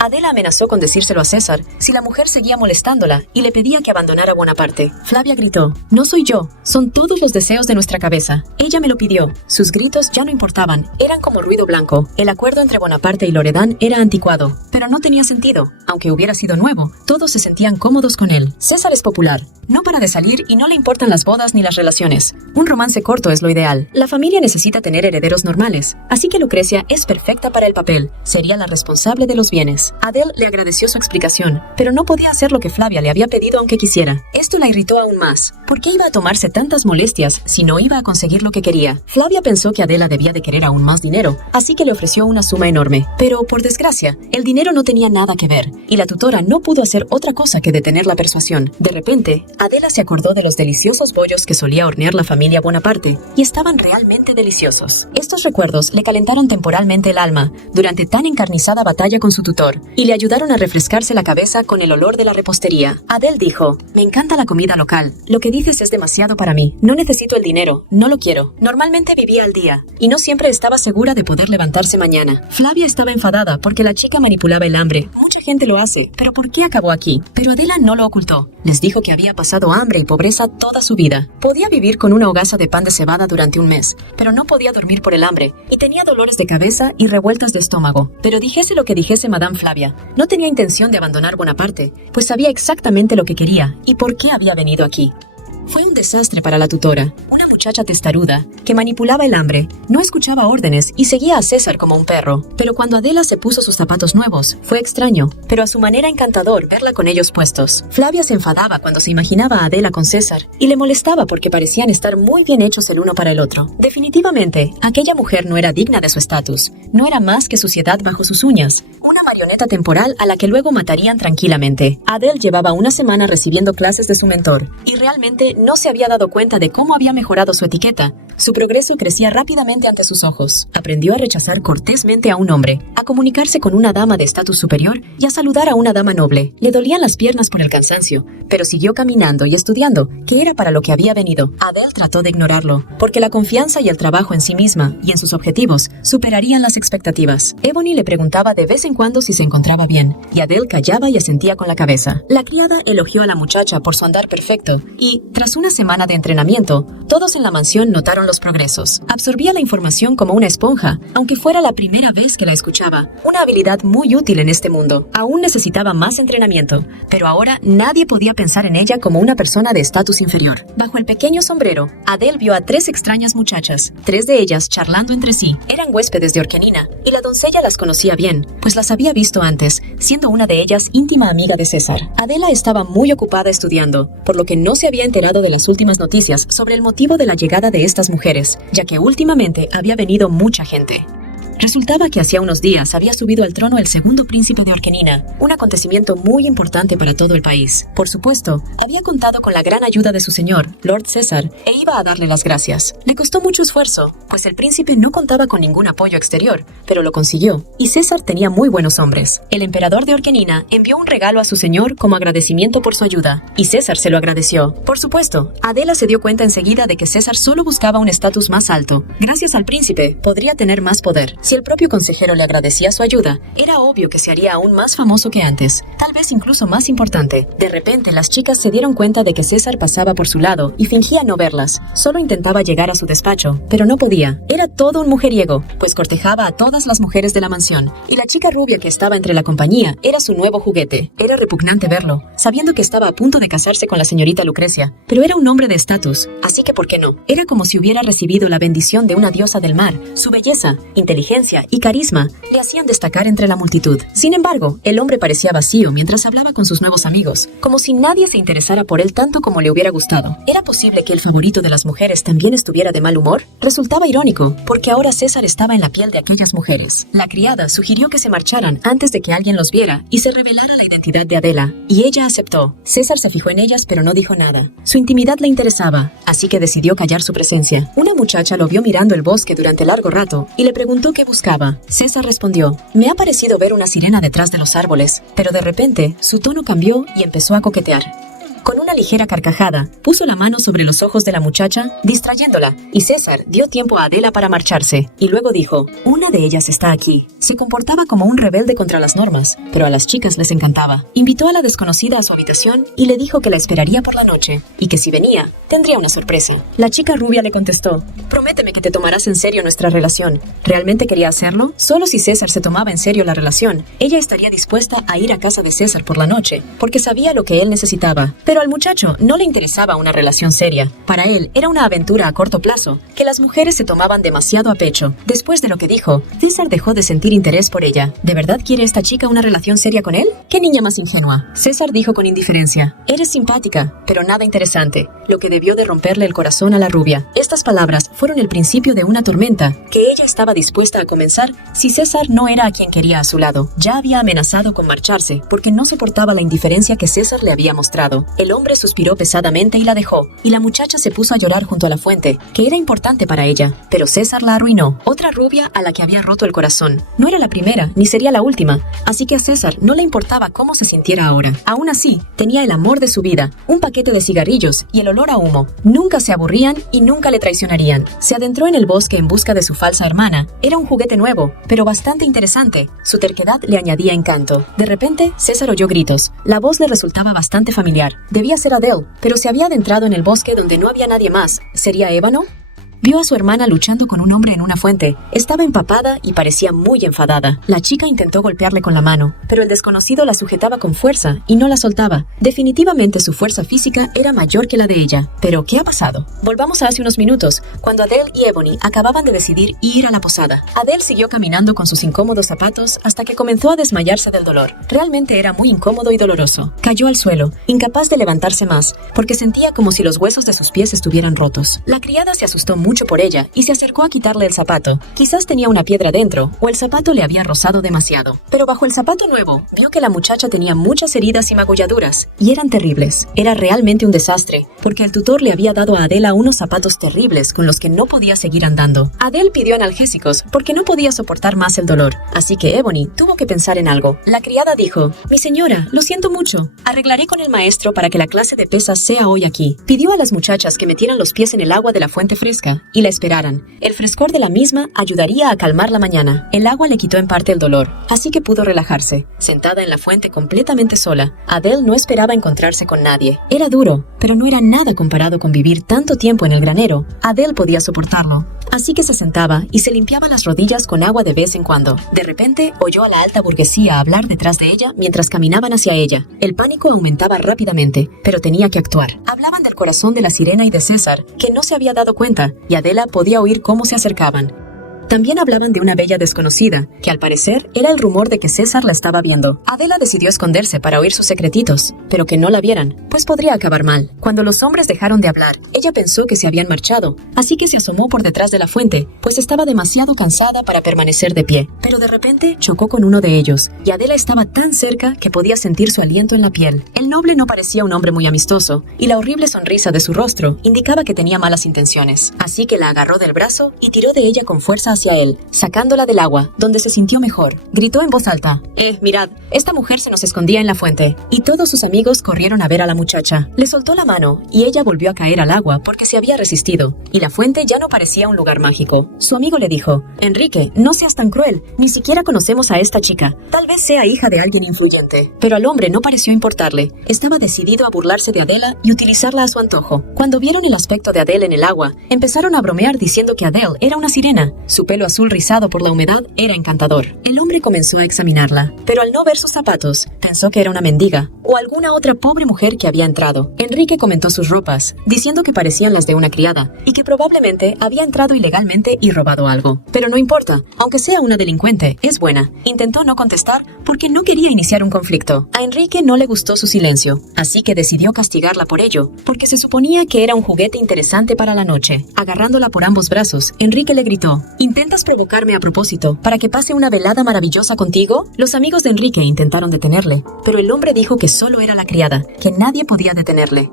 Adela amenazó con decírselo a César si la mujer seguía molestándola y le pedía que abandonara Bonaparte. Flavia gritó: «No soy yo, son todos los deseos de nuestra cabeza. Ella me lo pidió». Sus gritos ya no importaban, eran como ruido blanco. El acuerdo entre Bonaparte y Loredan era anticuado, pero no tenía sentido. Aunque hubiera sido nuevo, todos se sentían cómodos con él. César es popular, no para de salir y no le importan las bodas ni las relaciones. Un romance corto es lo ideal. La familia necesita tener herederos normales, así que Lucrecia es perfecta para el papel. Sería la responsable de los bienes. Adele le agradeció su explicación, pero no podía hacer lo que Flavia le había pedido aunque quisiera. Esto la irritó aún más. ¿Por qué iba a tomarse tantas molestias si no iba a conseguir lo que quería? Flavia pensó que Adela debía de querer aún más dinero, así que le ofreció una suma enorme. Pero, por desgracia, el dinero no tenía nada que ver, y la tutora no pudo hacer otra cosa que detener la persuasión. De repente, Adela se acordó de los deliciosos bollos que solía hornear la familia Bonaparte, y estaban realmente deliciosos. Estos recuerdos le calentaron temporalmente el alma durante tan encarnizada batalla con su tutor, y le ayudaron a refrescarse la cabeza con el olor de la repostería. Adele dijo: «Me encanta la comida local. Lo que dices es demasiado para mí. No necesito el dinero. No lo quiero. Normalmente vivía al día, y no siempre estaba segura de poder levantarse mañana». Flavia estaba enfadada porque la chica manipulaba el hambre. Mucha gente lo hace, pero ¿por qué acabó aquí? Pero Adela no lo ocultó. Les dijo que había pasado hambre y pobreza toda su vida. Podía vivir con una hogaza de pan de cebada durante un mes, pero no podía dormir por el hambre, y tenía dolores de cabeza y revueltas de estómago. Pero dijese lo que dijese Madame Flavia, no tenía intención de abandonar Bonaparte, pues sabía exactamente lo que quería y por qué había venido aquí. Fue un desastre para la tutora, una muchacha testaruda que manipulaba el hambre, no escuchaba órdenes y seguía a César como un perro. Pero cuando Adela se puso sus zapatos nuevos, fue extraño, pero a su manera encantador verla con ellos puestos. Flavia se enfadaba cuando se imaginaba a Adela con César y le molestaba porque parecían estar muy bien hechos el uno para el otro. Definitivamente, aquella mujer no era digna de su estatus, no era más que suciedad bajo sus uñas, una marioneta temporal a la que luego matarían tranquilamente. Adele llevaba una semana recibiendo clases de su mentor y realmente no se había dado cuenta de cómo había mejorado su etiqueta. Su progreso crecía rápidamente ante sus ojos. Aprendió a rechazar cortésmente a un hombre, a comunicarse con una dama de estatus superior y a saludar a una dama noble. Le dolían las piernas por el cansancio, pero siguió caminando y estudiando, que era para lo que había venido. Adele trató de ignorarlo, porque la confianza y el trabajo en sí misma y en sus objetivos superarían las expectativas. Ebony le preguntaba de vez en cuando si se encontraba bien, y Adele callaba y asentía con la cabeza. La criada elogió a la muchacha por su andar perfecto, y, tras una semana de entrenamiento, todos en la mansión notaron los progresos. Absorbía la información como una esponja, aunque fuera la primera vez que la escuchaba. Una habilidad muy útil en este mundo. Aún necesitaba más entrenamiento, pero ahora nadie podía pensar en ella como una persona de estatus inferior. Bajo el pequeño sombrero, Adele vio a 3 extrañas muchachas, 3 de ellas charlando entre sí. Eran huéspedes de Orquenina, y la doncella las conocía bien, pues las había visto antes, siendo una de ellas íntima amiga de César. Adela estaba muy ocupada estudiando, por lo que no se había enterado de las últimas noticias sobre el motivo de la llegada de estas mujeres, ya que últimamente había venido mucha gente. Resultaba que hacía unos días había subido al trono el segundo príncipe de Orquenina, un acontecimiento muy importante para todo el país. Por supuesto, había contado con la gran ayuda de su señor, Lord César, e iba a darle las gracias. Le costó mucho esfuerzo, pues el príncipe no contaba con ningún apoyo exterior, pero lo consiguió, y César tenía muy buenos hombres. El emperador de Orquenina envió un regalo a su señor como agradecimiento por su ayuda, y César se lo agradeció. Por supuesto, Adela se dio cuenta enseguida de que César solo buscaba un estatus más alto. Gracias al príncipe, podría tener más poder. Si el propio consejero le agradecía su ayuda, era obvio que se haría aún más famoso que antes, tal vez incluso más importante. De repente, las chicas se dieron cuenta de que César pasaba por su lado y fingía no verlas. Solo intentaba llegar a su despacho, pero no podía. Era todo un mujeriego, pues cortejaba a todas las mujeres de la mansión, y la chica rubia que estaba entre la compañía era su nuevo juguete. Era repugnante verlo, sabiendo que estaba a punto de casarse con la señorita Lucrecia, pero era un hombre de estatus, así que ¿por qué no? Era como si hubiera recibido la bendición de una diosa del mar. Su belleza, inteligencia y carisma le hacían destacar entre la multitud. Sin embargo, el hombre parecía vacío mientras hablaba con sus nuevos amigos, como si nadie se interesara por él tanto como le hubiera gustado. ¿Era posible que el favorito de las mujeres también estuviera de mal humor? Resultaba irónico, porque ahora César estaba en la piel de aquellas mujeres. La criada sugirió que se marcharan antes de que alguien los viera y se revelara la identidad de Adela, y ella aceptó. César se fijó en ellas pero no dijo nada. Su intimidad le interesaba, así que decidió callar su presencia. Una muchacha lo vio mirando el bosque durante largo rato y le preguntó qué buscaba. César respondió: me ha parecido ver una sirena detrás de los árboles, pero de repente su tono cambió y empezó a coquetear. Con una ligera carcajada, puso la mano sobre los ojos de la muchacha, distrayéndola, y César dio tiempo a Adela para marcharse, y luego dijo: una de ellas está aquí. Se comportaba como un rebelde contra las normas, pero a las chicas les encantaba. Invitó a la desconocida a su habitación y le dijo que la esperaría por la noche, y que si venía, tendría una sorpresa. La chica rubia le contestó: prométeme que te tomarás en serio nuestra relación. ¿Realmente quería hacerlo? Solo si César se tomaba en serio la relación, ella estaría dispuesta a ir a casa de César por la noche, porque sabía lo que él necesitaba. Pero al muchacho no le interesaba una relación seria. Para él era una aventura a corto plazo, que las mujeres se tomaban demasiado a pecho. Después de lo que dijo, César dejó de sentir interés por ella. ¿De verdad quiere esta chica una relación seria con él? ¡Qué niña más ingenua! César dijo con indiferencia: eres simpática, pero nada interesante, lo que debió de romperle el corazón a la rubia. Estas palabras fueron el principio de una tormenta, que ella estaba dispuesta a comenzar si César no era a quien quería a su lado. Ya había amenazado con marcharse, porque no soportaba la indiferencia que César le había mostrado. El hombre suspiró pesadamente y la dejó, y la muchacha se puso a llorar junto a la fuente, que era importante para ella. Pero César la arruinó. Otra rubia a la que había roto el corazón. No era la primera, ni sería la última, así que a César no le importaba cómo se sintiera ahora. Aún así, tenía el amor de su vida, un paquete de cigarrillos y el olor a humo. Nunca se aburrían y nunca le traicionarían. Se adentró en el bosque en busca de su falsa hermana. Era un juguete nuevo, pero bastante interesante. Su terquedad le añadía encanto. De repente, César oyó gritos. La voz le resultaba bastante familiar. Debía ser Adele, pero se había adentrado en el bosque donde no había nadie más. ¿Sería Ébano? Vio a su hermana luchando con un hombre en una fuente. Estaba empapada y parecía muy enfadada. La chica intentó golpearle con la mano, pero el desconocido la sujetaba con fuerza y no la soltaba. Definitivamente su fuerza física era mayor que la de ella. ¿Pero qué ha pasado? Volvamos a hace unos minutos, cuando Adele y Ebony acababan de decidir ir a la posada. Adele siguió caminando con sus incómodos zapatos hasta que comenzó a desmayarse del dolor. Realmente era muy incómodo y doloroso. Cayó al suelo, incapaz de levantarse más, porque sentía como si los huesos de sus pies estuvieran rotos. La criada se asustó mucho por ella y se acercó a quitarle el zapato. Quizás tenía una piedra dentro o el zapato le había rozado demasiado. Pero bajo el zapato nuevo, vio que la muchacha tenía muchas heridas y magulladuras, y eran terribles. Era realmente un desastre, porque el tutor le había dado a Adela unos zapatos terribles con los que no podía seguir andando. Adele pidió analgésicos porque no podía soportar más el dolor, así que Ebony tuvo que pensar en algo. La criada dijo: «Mi señora, lo siento mucho. Arreglaré con el maestro para que la clase de pesas sea hoy aquí». Pidió a las muchachas que metieran los pies en el agua de la fuente fresca y la esperaran. El frescor de la misma ayudaría a calmar la mañana. El agua le quitó en parte el dolor, así que pudo relajarse. Sentada en la fuente completamente sola, Adele no esperaba encontrarse con nadie. Era duro, pero no era nada comparado con vivir tanto tiempo en el granero. Adele podía soportarlo. Así que se sentaba y se limpiaba las rodillas con agua de vez en cuando. De repente, oyó a la alta burguesía hablar detrás de ella mientras caminaban hacia ella. El pánico aumentaba rápidamente, pero tenía que actuar. Hablaban del corazón de la sirena y de César, que no se había dado cuenta, y Adela podía oír cómo se acercaban. También hablaban de una bella desconocida, que al parecer era el rumor de que César la estaba viendo. Adela decidió esconderse para oír sus secretitos, pero que no la vieran, pues podría acabar mal. Cuando los hombres dejaron de hablar, ella pensó que se habían marchado, así que se asomó por detrás de la fuente, pues estaba demasiado cansada para permanecer de pie. Pero de repente chocó con uno de ellos, y Adela estaba tan cerca que podía sentir su aliento en la piel. El noble no parecía un hombre muy amistoso, y la horrible sonrisa de su rostro indicaba que tenía malas intenciones. Así que la agarró del brazo y tiró de ella con fuerza hacia él, sacándola del agua, donde se sintió mejor. Gritó en voz alta: mirad, esta mujer se nos escondía en la fuente. Y todos sus amigos corrieron a ver a la muchacha. Le soltó la mano y ella volvió a caer al agua porque se había resistido, y la fuente ya no parecía un lugar mágico. Su amigo le dijo: «Enrique, no seas tan cruel, ni siquiera conocemos a esta chica. Tal vez sea hija de alguien influyente». Pero al hombre no pareció importarle. Estaba decidido a burlarse de Adela y utilizarla a su antojo. Cuando vieron el aspecto de Adele en el agua, empezaron a bromear diciendo que Adele era una sirena. Su pelo azul rizado por la humedad era encantador. El hombre comenzó a examinarla, pero al no ver sus zapatos, pensó que era una mendiga o alguna otra pobre mujer que había entrado. Enrique comentó sus ropas, diciendo que parecían las de una criada y que probablemente había entrado ilegalmente y robado algo. Pero no importa, aunque sea una delincuente, es buena. Intentó no contestar porque no quería iniciar un conflicto. A Enrique no le gustó su silencio, así que decidió castigarla por ello, porque se suponía que era un juguete interesante para la noche. Agarrándola por ambos brazos, Enrique le gritó: «¿Intentas provocarme a propósito para que pase una velada maravillosa contigo?» Los amigos de Enrique intentaron detenerle, pero el hombre dijo que solo era la criada, que nadie podía detenerle.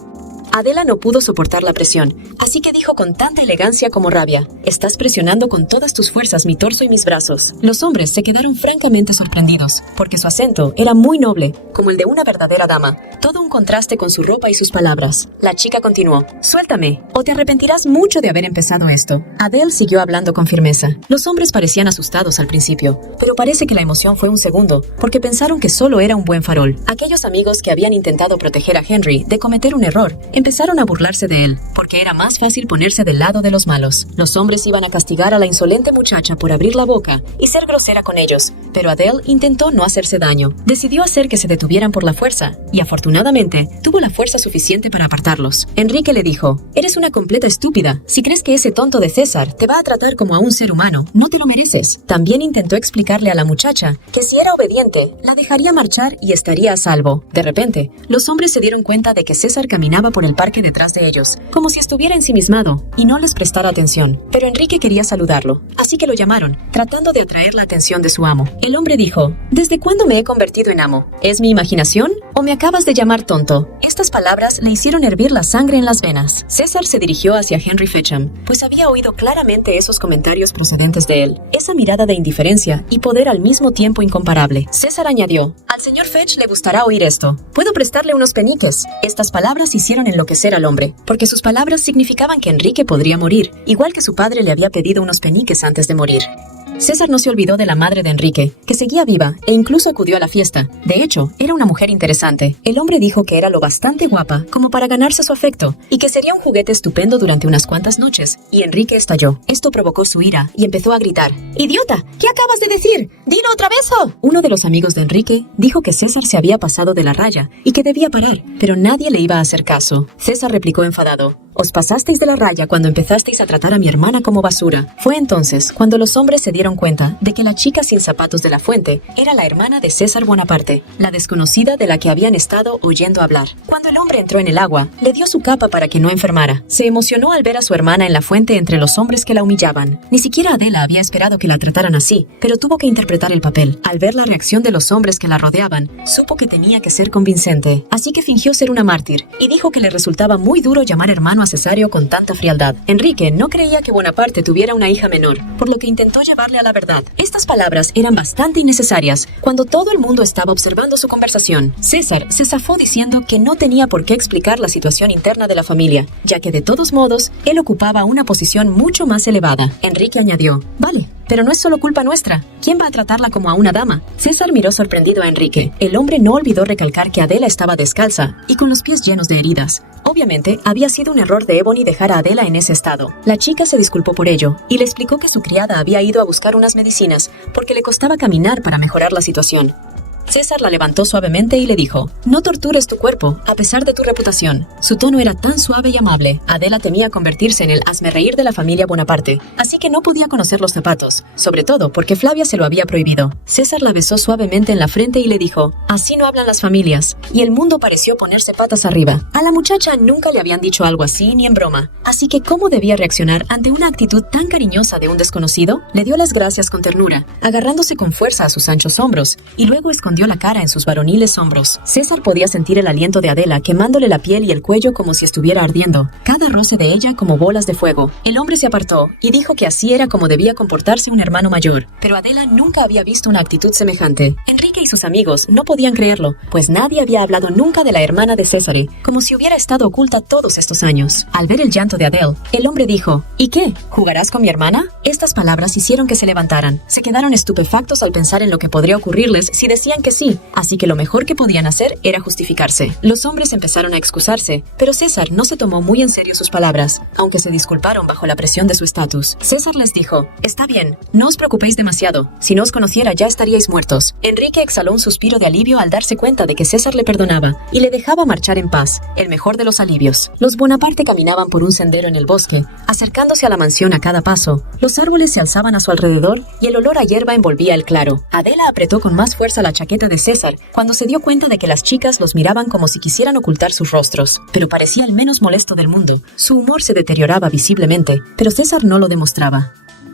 Adela no pudo soportar la presión, así que dijo con tanta elegancia como rabia: «Estás presionando con todas tus fuerzas mi torso y mis brazos». Los hombres se quedaron francamente sorprendidos, porque su acento era muy noble, como el de una verdadera dama, todo un contraste con su ropa y sus palabras. La chica continuó: «Suéltame, o te arrepentirás mucho de haber empezado esto». Adele siguió hablando con firmeza. Los hombres parecían asustados al principio, pero parece que la emoción fue un segundo, porque pensaron que solo era un buen farol. Aquellos amigos que habían intentado proteger a Henry de cometer un error empezaron a burlarse de él, porque era más fácil ponerse del lado de los malos. Los hombres iban a castigar a la insolente muchacha por abrir la boca y ser grosera con ellos, pero Adele intentó no hacerse daño. Decidió hacer que se detuvieran por la fuerza, y afortunadamente tuvo la fuerza suficiente para apartarlos. Enrique le dijo: «Eres una completa estúpida. Si crees que ese tonto de César te va a tratar como a un ser humano, no te lo mereces». También intentó explicarle a la muchacha que si era obediente, la dejaría marchar y estaría a salvo. De repente, los hombres se dieron cuenta de que César caminaba por el parque detrás de ellos, como si estuviera ensimismado y no les prestara atención. Pero Enrique quería saludarlo, así que lo llamaron, tratando de atraer la atención de su amo. El hombre dijo: «¿Desde cuándo me he convertido en amo? ¿Es mi imaginación o me acabas de llamar tonto?». Estas palabras le hicieron hervir la sangre en las venas. César se dirigió hacia Henry Fetcham, pues había oído claramente esos comentarios procedentes de él, esa mirada de indiferencia y poder al mismo tiempo incomparable. César añadió: «Al señor Fetch le gustará oír esto. Puedo prestarle unos peniques». Estas palabras hicieron enloquecer al hombre, porque sus palabras significaban que Enrique podría morir, igual que su padre le había pedido unos peniques antes de morir. César no se olvidó de la madre de Enrique, que seguía viva e incluso acudió a la fiesta. De hecho, era una mujer interesante. El hombre dijo que era lo bastante guapa como para ganarse su afecto y que sería un juguete estupendo durante unas cuantas noches. Y Enrique estalló. Esto provocó su ira y empezó a gritar: ¡Idiota! ¿Qué acabas de decir? ¡Dilo otra vez! Uno de los amigos de Enrique dijo que César se había pasado de la raya y que debía parar, pero nadie le iba a hacer caso. César replicó enfadado: Os pasasteis de la raya cuando empezasteis a tratar a mi hermana como basura. Fue entonces cuando los hombres se dieron cuenta de que la chica sin zapatos de la fuente era la hermana de César Bonaparte, la desconocida de la que habían estado oyendo hablar. Cuando el hombre entró en el agua, le dio su capa para que no enfermara. Se emocionó al ver a su hermana en la fuente entre los hombres que la humillaban. Ni siquiera Adela había esperado que la trataran así, pero tuvo que interpretar el papel. Al ver la reacción de los hombres que la rodeaban, supo que tenía que ser convincente, así que fingió ser una mártir y dijo que le resultaba muy duro llamar hermano a Cesario con tanta frialdad. Enrique no creía que Bonaparte tuviera una hija menor, por lo que intentó llevarle a la verdad. Estas palabras eran bastante innecesarias cuando todo el mundo estaba observando su conversación. César se zafó diciendo que no tenía por qué explicar la situación interna de la familia, ya que de todos modos, él ocupaba una posición mucho más elevada. Enrique añadió: Vale, pero no es solo culpa nuestra. ¿Quién va a tratarla como a una dama? César miró sorprendido a Enrique. El hombre no olvidó recalcar que Adela estaba descalza y con los pies llenos de heridas. Obviamente, había sido un error de Ebony dejar a Adela en ese estado. La chica se disculpó por ello y le explicó que su criada había ido a buscar unas medicinas porque le costaba caminar para mejorar la situación. César la levantó suavemente y le dijo: No tortures tu cuerpo, a pesar de tu reputación. Su tono era tan suave y amable. Adela temía convertirse en el hazmerreír de la familia Bonaparte, así que no podía conocer los zapatos, sobre todo porque Flavia se lo había prohibido. César la besó suavemente en la frente y le dijo: Así no hablan las familias. Y el mundo pareció ponerse patas arriba. A la muchacha nunca le habían dicho algo así ni en broma, así que ¿cómo debía reaccionar ante una actitud tan cariñosa de un desconocido? Le dio las gracias con ternura, agarrándose con fuerza a sus anchos hombros, y luego escondió la cara en sus varoniles hombros. César podía sentir el aliento de Adela quemándole la piel y el cuello como si estuviera ardiendo, cada roce de ella como bolas de fuego. El hombre se apartó y dijo que así era como debía comportarse un hermano mayor, pero Adela nunca había visto una actitud semejante. Enrique y sus amigos no podían creerlo, pues nadie había hablado nunca de la hermana de Césare, como si hubiera estado oculta todos estos años. Al ver el llanto de Adele, el hombre dijo: ¿Y qué? ¿Jugarás con mi hermana? Estas palabras hicieron que se levantaran. Se quedaron estupefactos al pensar en lo que podría ocurrirles si decían que sí, así que lo mejor que podían hacer era justificarse. Los hombres empezaron a excusarse, pero César no se tomó muy en serio sus palabras, aunque se disculparon bajo la presión de su estatus. César les dijo: Está bien, no os preocupéis demasiado, si no os conociera ya estaríais muertos. Enrique exhaló un suspiro de alivio al darse cuenta de que César le perdonaba y le dejaba marchar en paz, el mejor de los alivios. Los Bonaparte caminaban por un sendero en el bosque, acercándose a la mansión a cada paso. Los árboles se alzaban a su alrededor y el olor a hierba envolvía el claro. Adela apretó con más fuerza la chaqueta de César cuando se dio cuenta de que las chicas los miraban como si quisieran ocultar sus rostros, pero parecía el menos molesto del mundo. Su humor se deterioraba visiblemente, pero César no lo demostraba.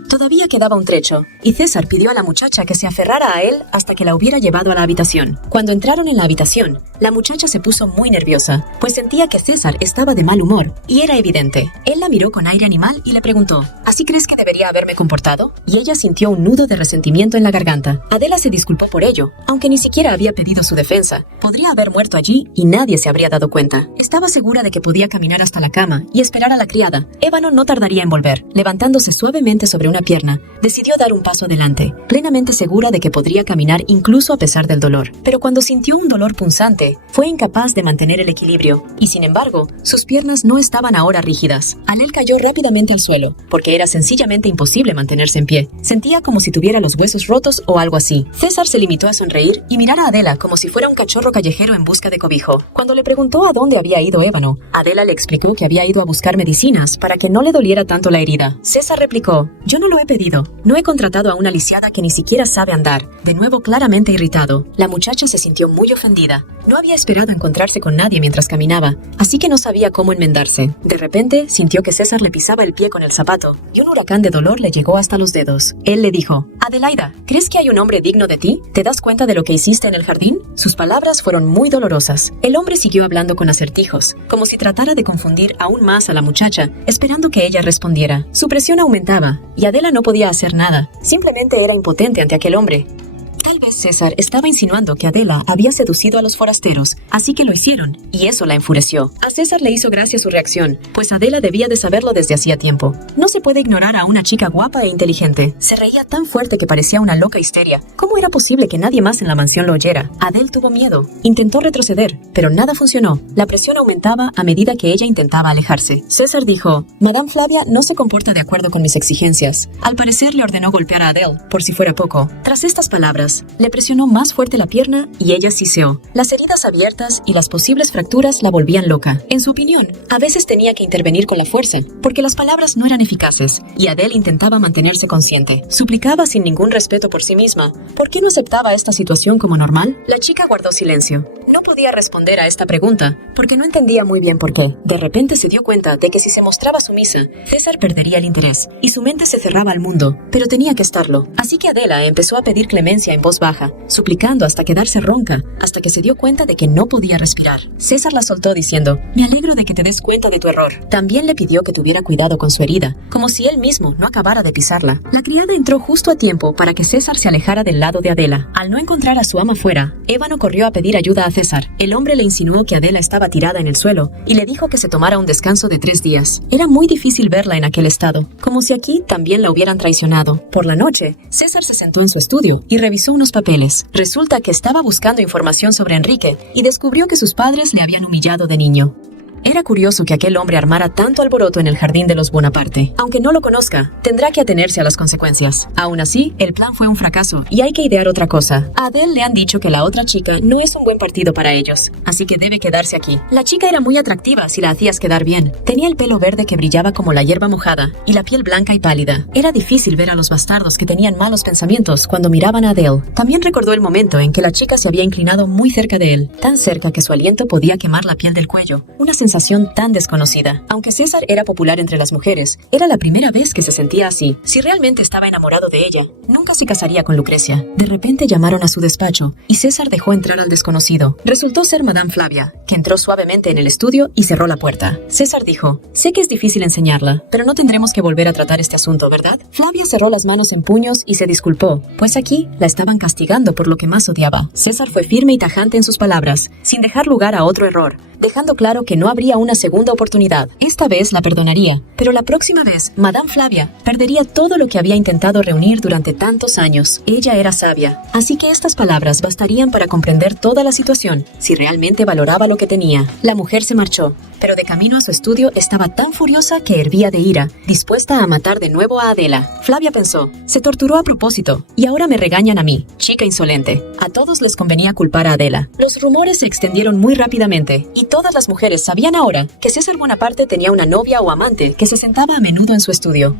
Todavía quedaba un trecho, y César pidió a la muchacha que se aferrara a él hasta que la hubiera llevado a la habitación. Cuando entraron en la habitación, la muchacha se puso muy nerviosa, pues sentía que César estaba de mal humor, y era evidente. Él la miró con aire animal y le preguntó: ¿Así crees que debería haberme comportado? Y ella sintió un nudo de resentimiento en la garganta. Adela se disculpó por ello, aunque ni siquiera había pedido su defensa. Podría haber muerto allí y nadie se habría dado cuenta. Estaba segura de que podía caminar hasta la cama y esperar a la criada. Ébano no tardaría en volver. Levantándose suavemente sobre una pierna, decidió dar un paso adelante, plenamente segura de que podría caminar incluso a pesar del dolor. Pero cuando sintió un dolor punzante, fue incapaz de mantener el equilibrio, y sin embargo, sus piernas no estaban ahora rígidas. Anel cayó rápidamente al suelo, porque era sencillamente imposible mantenerse en pie. Sentía como si tuviera los huesos rotos o algo así. César se limitó a sonreír y mirar a Adela como si fuera un cachorro callejero en busca de cobijo. Cuando le preguntó a dónde había ido Ébano, Adela le explicó que había ido a buscar medicinas para que no le doliera tanto la herida. César replicó: Yo no lo he pedido. No he contratado a una lisiada que ni siquiera sabe andar. De nuevo claramente irritado. La muchacha se sintió muy ofendida. No había esperado encontrarse con nadie mientras caminaba, así que no sabía cómo enmendarse. De repente, sintió que César le pisaba el pie con el zapato, y un huracán de dolor le llegó hasta los dedos. Él le dijo: Adelaida, ¿crees que hay un hombre digno de ti? ¿Te das cuenta de lo que hiciste en el jardín? Sus palabras fueron muy dolorosas. El hombre siguió hablando con acertijos, como si tratara de confundir aún más a la muchacha, esperando que ella respondiera. Su presión aumentaba, y Adela no podía hacer nada. Simplemente era impotente ante aquel hombre. Tal Tal vez César estaba insinuando que Adela había seducido a los forasteros, así que lo hicieron, y eso la enfureció. A César le hizo gracia su reacción, pues Adela debía de saberlo desde hacía tiempo. No se puede ignorar a una chica guapa e inteligente. Se reía tan fuerte que parecía una loca histeria. ¿Cómo era posible que nadie más en la mansión lo oyera? Adele tuvo miedo. Intentó retroceder, pero nada funcionó. La presión aumentaba a medida que ella intentaba alejarse. César dijo: Madame Flavia no se comporta de acuerdo con mis exigencias. Al parecer le ordenó golpear a Adele, por si fuera poco. Tras estas palabras, le presionó más fuerte la pierna y ella siseó. Las heridas abiertas y las posibles fracturas la volvían loca. En su opinión, a veces tenía que intervenir con la fuerza, porque las palabras no eran eficaces, y Adele intentaba mantenerse consciente. Suplicaba sin ningún respeto por sí misma. ¿Por qué no aceptaba esta situación como normal? La chica guardó silencio. No podía responder a esta pregunta, porque no entendía muy bien por qué. De repente se dio cuenta de que si se mostraba sumisa, César perdería el interés, y su mente se cerraba al mundo, pero tenía que estarlo. Así que Adela empezó a pedir clemencia en voz baja, suplicando hasta quedarse ronca, hasta que se dio cuenta de que no podía respirar. César la soltó diciendo: Me alegro de que te des cuenta de tu error. También le pidió que tuviera cuidado con su herida, como si él mismo no acabara de pisarla. La criada entró justo a tiempo para que César se alejara del lado de Adela. Al no encontrar a su ama fuera, Ébano corrió a pedir ayuda a César. El hombre le insinuó que Adela estaba tirada en el suelo y le dijo que se tomara un descanso de 3 días. Era muy difícil verla en aquel estado, como si aquí también la hubieran traicionado. Por la noche, César se sentó en su estudio y revisó unos papeles. Resulta que estaba buscando información sobre Enrique y descubrió que sus padres le habían humillado de niño. Era curioso que aquel hombre armara tanto alboroto en el jardín de los Bonaparte. Aunque no lo conozca, tendrá que atenerse a las consecuencias. Aún así, el plan fue un fracaso y hay que idear otra cosa. A Adele le han dicho que la otra chica no es un buen partido para ellos, así que debe quedarse aquí. La chica era muy atractiva si la hacías quedar bien. Tenía el pelo verde que brillaba como la hierba mojada y la piel blanca y pálida. Era difícil ver a los bastardos que tenían malos pensamientos cuando miraban a Adele. También recordó el momento en que la chica se había inclinado muy cerca de él, tan cerca que su aliento podía quemar la piel del cuello. Una sensación tan desconocida. Aunque César era popular entre las mujeres, era la primera vez que se sentía así. Si realmente estaba enamorado de ella, nunca se casaría con Lucrecia. De repente llamaron a su despacho y César dejó entrar al desconocido. Resultó ser Madame Flavia, que entró suavemente en el estudio y cerró la puerta. César dijo: Sé que es difícil enseñarla, pero no tendremos que volver a tratar este asunto, ¿verdad? Flavia cerró las manos en puños y se disculpó, pues aquí la estaban castigando por lo que más odiaba. César fue firme y tajante en sus palabras, sin dejar lugar a otro error, dejando claro que no habría una segunda oportunidad. Esta vez la perdonaría, pero la próxima vez, Madame Flavia perdería todo lo que había intentado reunir durante tantos años. Ella era sabia, así que estas palabras bastarían para comprender toda la situación, si realmente valoraba lo que tenía. La mujer se marchó, pero de camino a su estudio estaba tan furiosa que hervía de ira, dispuesta a matar de nuevo a Adela. Flavia pensó: se torturó a propósito, y ahora me regañan a mí, chica insolente. A todos les convenía culpar a Adela. Los rumores se extendieron muy rápidamente, y todas las mujeres sabían ahora que César Bonaparte tenía una novia o amante que se sentaba a menudo en su estudio.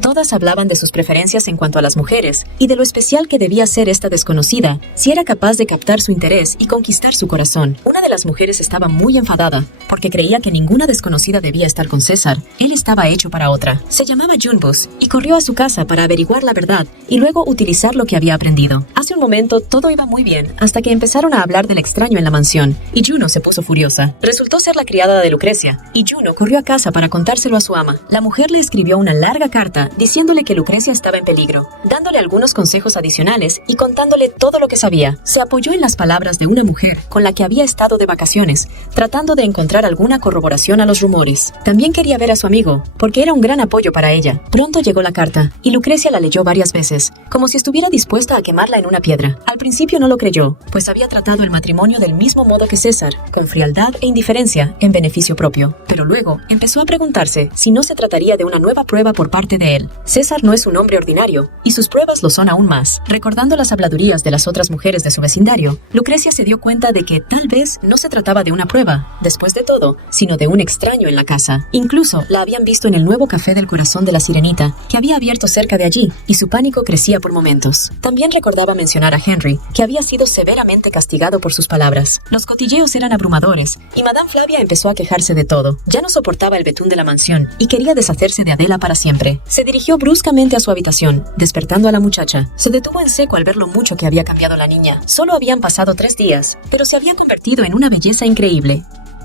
Todas hablaban de sus preferencias en cuanto a las mujeres y de lo especial que debía ser esta desconocida si era capaz de captar su interés y conquistar su corazón. Una de las mujeres estaba muy enfadada porque creía que ninguna desconocida debía estar con César. Él estaba hecho para otra. Se llamaba Junbus y corrió a su casa para averiguar la verdad y luego utilizar lo que había aprendido. Hace un momento todo iba muy bien hasta que empezaron a hablar del extraño en la mansión y Juno se puso furiosa. Resultó ser la criada de Lucrecia y Juno corrió a casa para contárselo a su ama. La mujer le escribió una larga carta diciéndole que Lucrecia estaba en peligro, dándole algunos consejos adicionales y contándole todo lo que sabía. Se apoyó en las palabras de una mujer con la que había estado de vacaciones, tratando de encontrar alguna corroboración a los rumores. También quería ver a su amigo, porque era un gran apoyo para ella. Pronto llegó la carta, y Lucrecia la leyó varias veces, como si estuviera dispuesta a quemarla en una piedra. Al principio no lo creyó, pues había tratado el matrimonio del mismo modo que César, con frialdad e indiferencia, en beneficio propio. Pero luego empezó a preguntarse si no se trataría de una nueva prueba por parte de él. César no es un hombre ordinario, y sus pruebas lo son aún más. Recordando las habladurías de las otras mujeres de su vecindario, Lucrecia se dio cuenta de que tal vez no se trataba de una prueba, después de todo, sino de un extraño en la casa. Incluso la habían visto en el nuevo café del corazón de la Sirenita, que había abierto cerca de allí, y su pánico crecía por momentos. También recordaba mencionar a Henry, que había sido severamente castigado por sus palabras. Los cotilleos eran abrumadores, y Madame Flavia empezó a quejarse de todo. Ya no soportaba el betún de la mansión, y quería deshacerse de Adela para siempre. Se dirigió bruscamente a su habitación, despertando a la muchacha. Se detuvo en seco al ver lo mucho que había cambiado la niña. Solo habían pasado 3 días, pero se había convertido en una belleza increíble.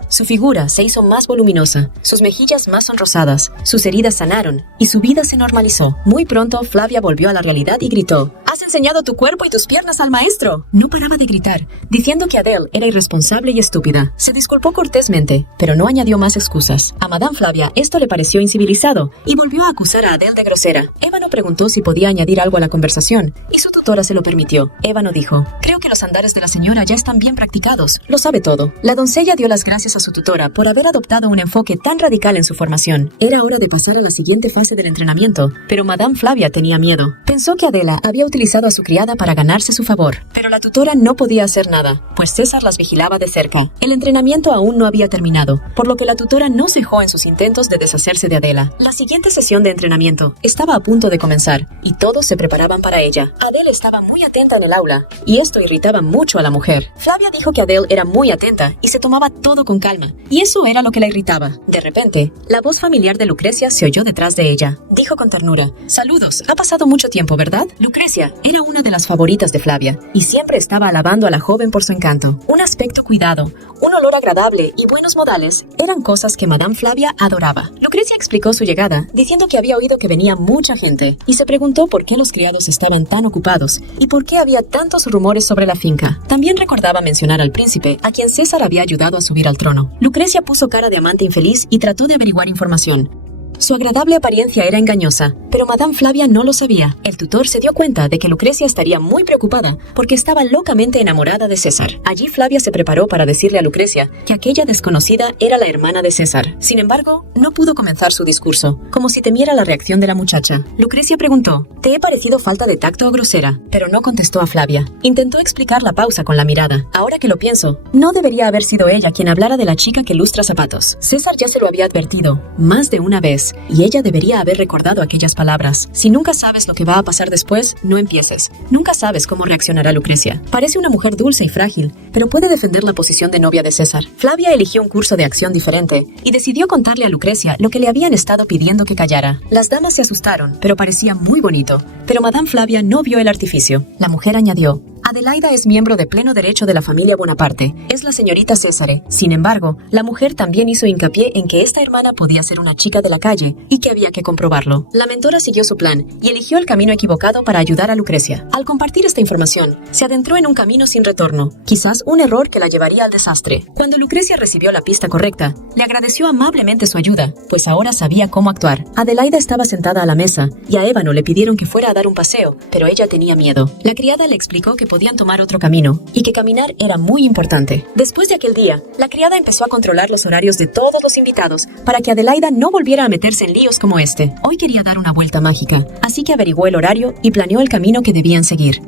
Su figura se hizo más voluminosa, sus mejillas más sonrosadas, sus heridas sanaron y su vida se normalizó. Muy pronto Flavia volvió a la realidad y gritó: «¡Hacen enseñado tu cuerpo y tus piernas al maestro. No paraba de gritar, diciendo que Adele era irresponsable y estúpida. Se disculpó cortésmente, pero no añadió más excusas. A Madame Flavia esto le pareció incivilizado y volvió a acusar a Adele de grosera. Ébano preguntó si podía añadir algo a la conversación y su tutora se lo permitió. Ébano dijo: creo que los andares de la señora ya están bien practicados. Lo sabe todo. La doncella dio las gracias a su tutora por haber adoptado un enfoque tan radical en su formación. Era hora de pasar a la siguiente fase del entrenamiento, pero Madame Flavia tenía miedo. Pensó que Adela había utilizado a su criada para ganarse su favor, pero la tutora no podía hacer nada, pues César las vigilaba de cerca. El entrenamiento aún no había terminado, por lo que la tutora no cejó en sus intentos de deshacerse de Adela. La siguiente sesión de entrenamiento estaba a punto de comenzar, y todos se preparaban para ella. Adele estaba muy atenta en el aula, y esto irritaba mucho a la mujer. Flavia dijo que Adele era muy atenta y se tomaba todo con calma, y eso era lo que la irritaba. De repente, la voz familiar de Lucrecia se oyó detrás de ella. Dijo con ternura: saludos, ha pasado mucho tiempo, ¿verdad? Lucrecia era una de las favoritas de Flavia, y siempre estaba alabando a la joven por su encanto. Un aspecto cuidado, un olor agradable y buenos modales eran cosas que Madame Flavia adoraba. Lucrecia explicó su llegada, diciendo que había oído que venía mucha gente, y se preguntó por qué los criados estaban tan ocupados, y por qué había tantos rumores sobre la finca. También recordaba mencionar al príncipe, a quien César había ayudado a subir al trono. Lucrecia puso cara de amante infeliz y trató de averiguar información. Su agradable apariencia era engañosa, pero Madame Flavia no lo sabía. El tutor se dio cuenta de que Lucrecia estaría muy preocupada porque estaba locamente enamorada de César. Allí Flavia se preparó para decirle a Lucrecia que aquella desconocida era la hermana de César. Sin embargo, no pudo comenzar su discurso, como si temiera la reacción de la muchacha. Lucrecia preguntó: ¿te he parecido falta de tacto o grosera? Pero no contestó a Flavia. Intentó explicar la pausa con la mirada. Ahora que lo pienso, no debería haber sido ella quien hablara de la chica que lustra zapatos. César ya se lo había advertido más de una vez, y ella debería haber recordado aquellas palabras. Si nunca sabes lo que va a pasar después, no empieces. Nunca sabes cómo reaccionará Lucrecia. Parece una mujer dulce y frágil, pero puede defender la posición de novia de César. Flavia eligió un curso de acción diferente y decidió contarle a Lucrecia lo que le habían estado pidiendo que callara. Las damas se asustaron, pero parecía muy bonito. Pero Madame Flavia no vio el artificio. La mujer añadió: Adelaida es miembro de pleno derecho de la familia Bonaparte. Es la señorita Césare. Sin embargo, la mujer también hizo hincapié en que esta hermana podía ser una chica de la calle y que había que comprobarlo. La mentora siguió su plan y eligió el camino equivocado para ayudar a Lucrecia. Al compartir esta información, se adentró en un camino sin retorno, quizás un error que la llevaría al desastre. Cuando Lucrecia recibió la pista correcta, le agradeció amablemente su ayuda, pues ahora sabía cómo actuar. Adelaida estaba sentada a la mesa y a Ébano le pidieron que fuera a dar un paseo, pero ella tenía miedo. La criada le explicó que podían tomar otro camino y que caminar era muy importante. Después de aquel día, la criada empezó a controlar los horarios de todos los invitados para que Adelaida no volviera a meterse en líos como este. Hoy quería dar una vuelta mágica, así que averiguó el horario y planeó el camino que debían seguir.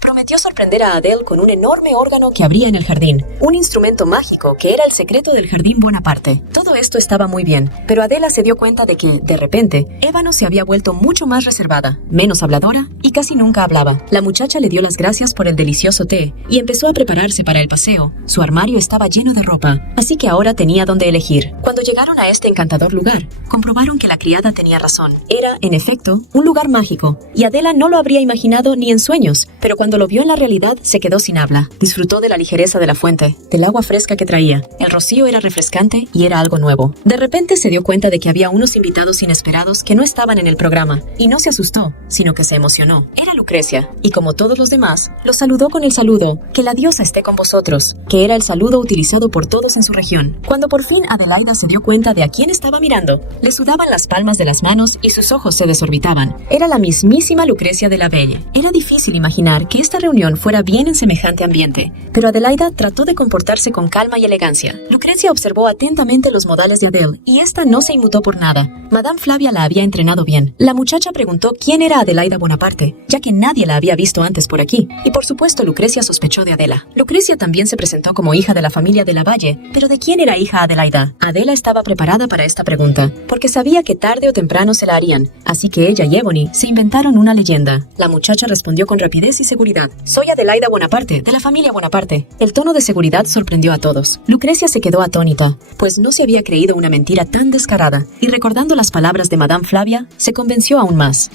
Prometió sorprender a Adele con un enorme órgano que habría en el jardín, un instrumento mágico que era el secreto del jardín Bonaparte. Todo esto estaba muy bien, pero Adela se dio cuenta de que, de repente, Ébano se había vuelto mucho más reservada, menos habladora y casi nunca hablaba. La muchacha le dio las gracias por el delicioso té y empezó a prepararse para el paseo. Su armario estaba lleno de ropa, así que ahora tenía donde elegir. Cuando llegaron a este encantador lugar, comprobaron que la criada tenía razón. Era, en efecto, un lugar mágico, y Adela no lo habría imaginado ni en sueños, pero cuando lo vio en la realidad, se quedó sin habla. Disfrutó de la ligereza de la fuente, del agua fresca que traía. El rocío era refrescante y era algo nuevo. De repente se dio cuenta de que había unos invitados inesperados que no estaban en el programa, y no se asustó, sino que se emocionó. Era Lucrecia, y como todos los demás, los saludó con el saludo: que la diosa esté con vosotros, que era el saludo utilizado por todos en su región. Cuando por fin Adelaida se dio cuenta de a quién estaba mirando, le sudaban las palmas de las manos y sus ojos se desorbitaban. Era la mismísima Lucrecia de la Belle. Era difícil imaginar que esta reunión fuera bien en semejante ambiente, pero Adelaida trató de comportarse con calma y elegancia. Lucrecia observó atentamente los modales de Adele, y esta no se inmutó por nada. Madame Flavia la había entrenado bien. La muchacha preguntó quién era Adelaida Bonaparte, ya que nadie la había visto antes por aquí, y por supuesto Lucrecia sospechó de Adela. Lucrecia también se presentó como hija de la familia de la Valle, pero ¿de quién era hija Adelaida? Adela estaba preparada para esta pregunta, porque sabía que tarde o temprano se la harían, así que ella y Ebony se inventaron una leyenda. La muchacha respondió con rapidez y seguridad: soy Adelaida Bonaparte, de la familia Bonaparte. El tono de seguridad sorprendió a todos. Lucrecia se quedó atónita, pues no se había creído una mentira tan descarada, y recordando las palabras de Madame Flavia, se convenció aún más.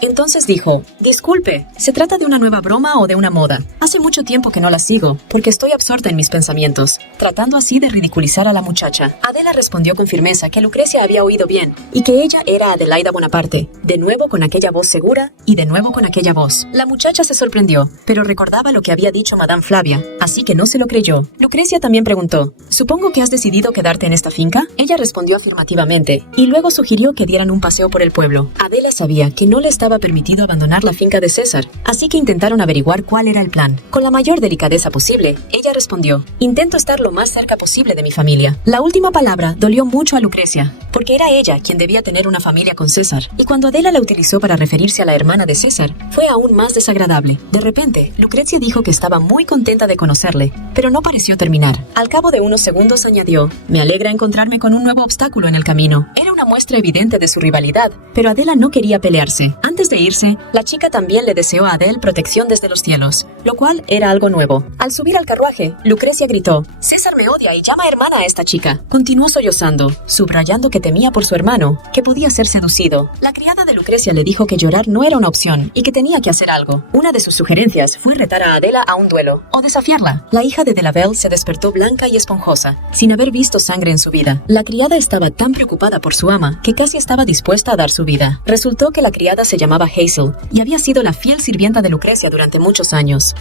Entonces dijo, disculpe, ¿se trata de una nueva broma o de una moda? Hace mucho tiempo que no la sigo, porque estoy absorta en mis pensamientos, tratando así de ridiculizar a la muchacha. Adela respondió con firmeza que Lucrecia había oído bien, y que ella era Adelaida Bonaparte, de nuevo con aquella voz segura, y de nuevo con aquella voz. La muchacha se sorprendió, pero recordaba lo que había dicho Madame Flavia, así que no se lo creyó. Lucrecia también preguntó, ¿supongo que has decidido quedarte en esta finca? Ella respondió afirmativamente, y luego sugirió que dieran un paseo por el pueblo. Adela sabía que no le estaba permitido abandonar la finca de César, así que intentaron averiguar cuál era el plan. Con la mayor delicadeza posible, ella respondió, intento estar lo más cerca posible de mi familia. La última palabra dolió mucho a Lucrecia, porque era ella quien debía tener una familia con César, y cuando Adela la utilizó para referirse a la hermana de César, fue aún más desagradable. De repente, Lucrecia dijo que estaba muy contenta de conocerle, pero no pareció terminar. Al cabo de unos segundos añadió, me alegra encontrarme con un nuevo obstáculo en el camino. Era una muestra evidente de su rivalidad, pero Adela no quería pelearse. Antes de irse, la chica también le deseó a Adele protección desde los cielos, lo cual era algo nuevo. Al subir al carruaje, Lucrecia gritó, César me odia y llama hermana a esta chica. Continuó sollozando, subrayando que temía por su hermano, que podía ser seducido. La criada de Lucrecia le dijo que llorar no era una opción y que tenía que hacer algo. Una de sus sugerencias fue retar a Adela a un duelo, o desafiarla. La hija de Delavelle se despertó blanca y esponjosa, sin haber visto sangre en su vida. La criada estaba tan preocupada por su ama que casi estaba dispuesta a dar su vida. Resultó que la criada se llamaba Hazel y había sido la fiel sirvienta de Lucrecia durante muchos años.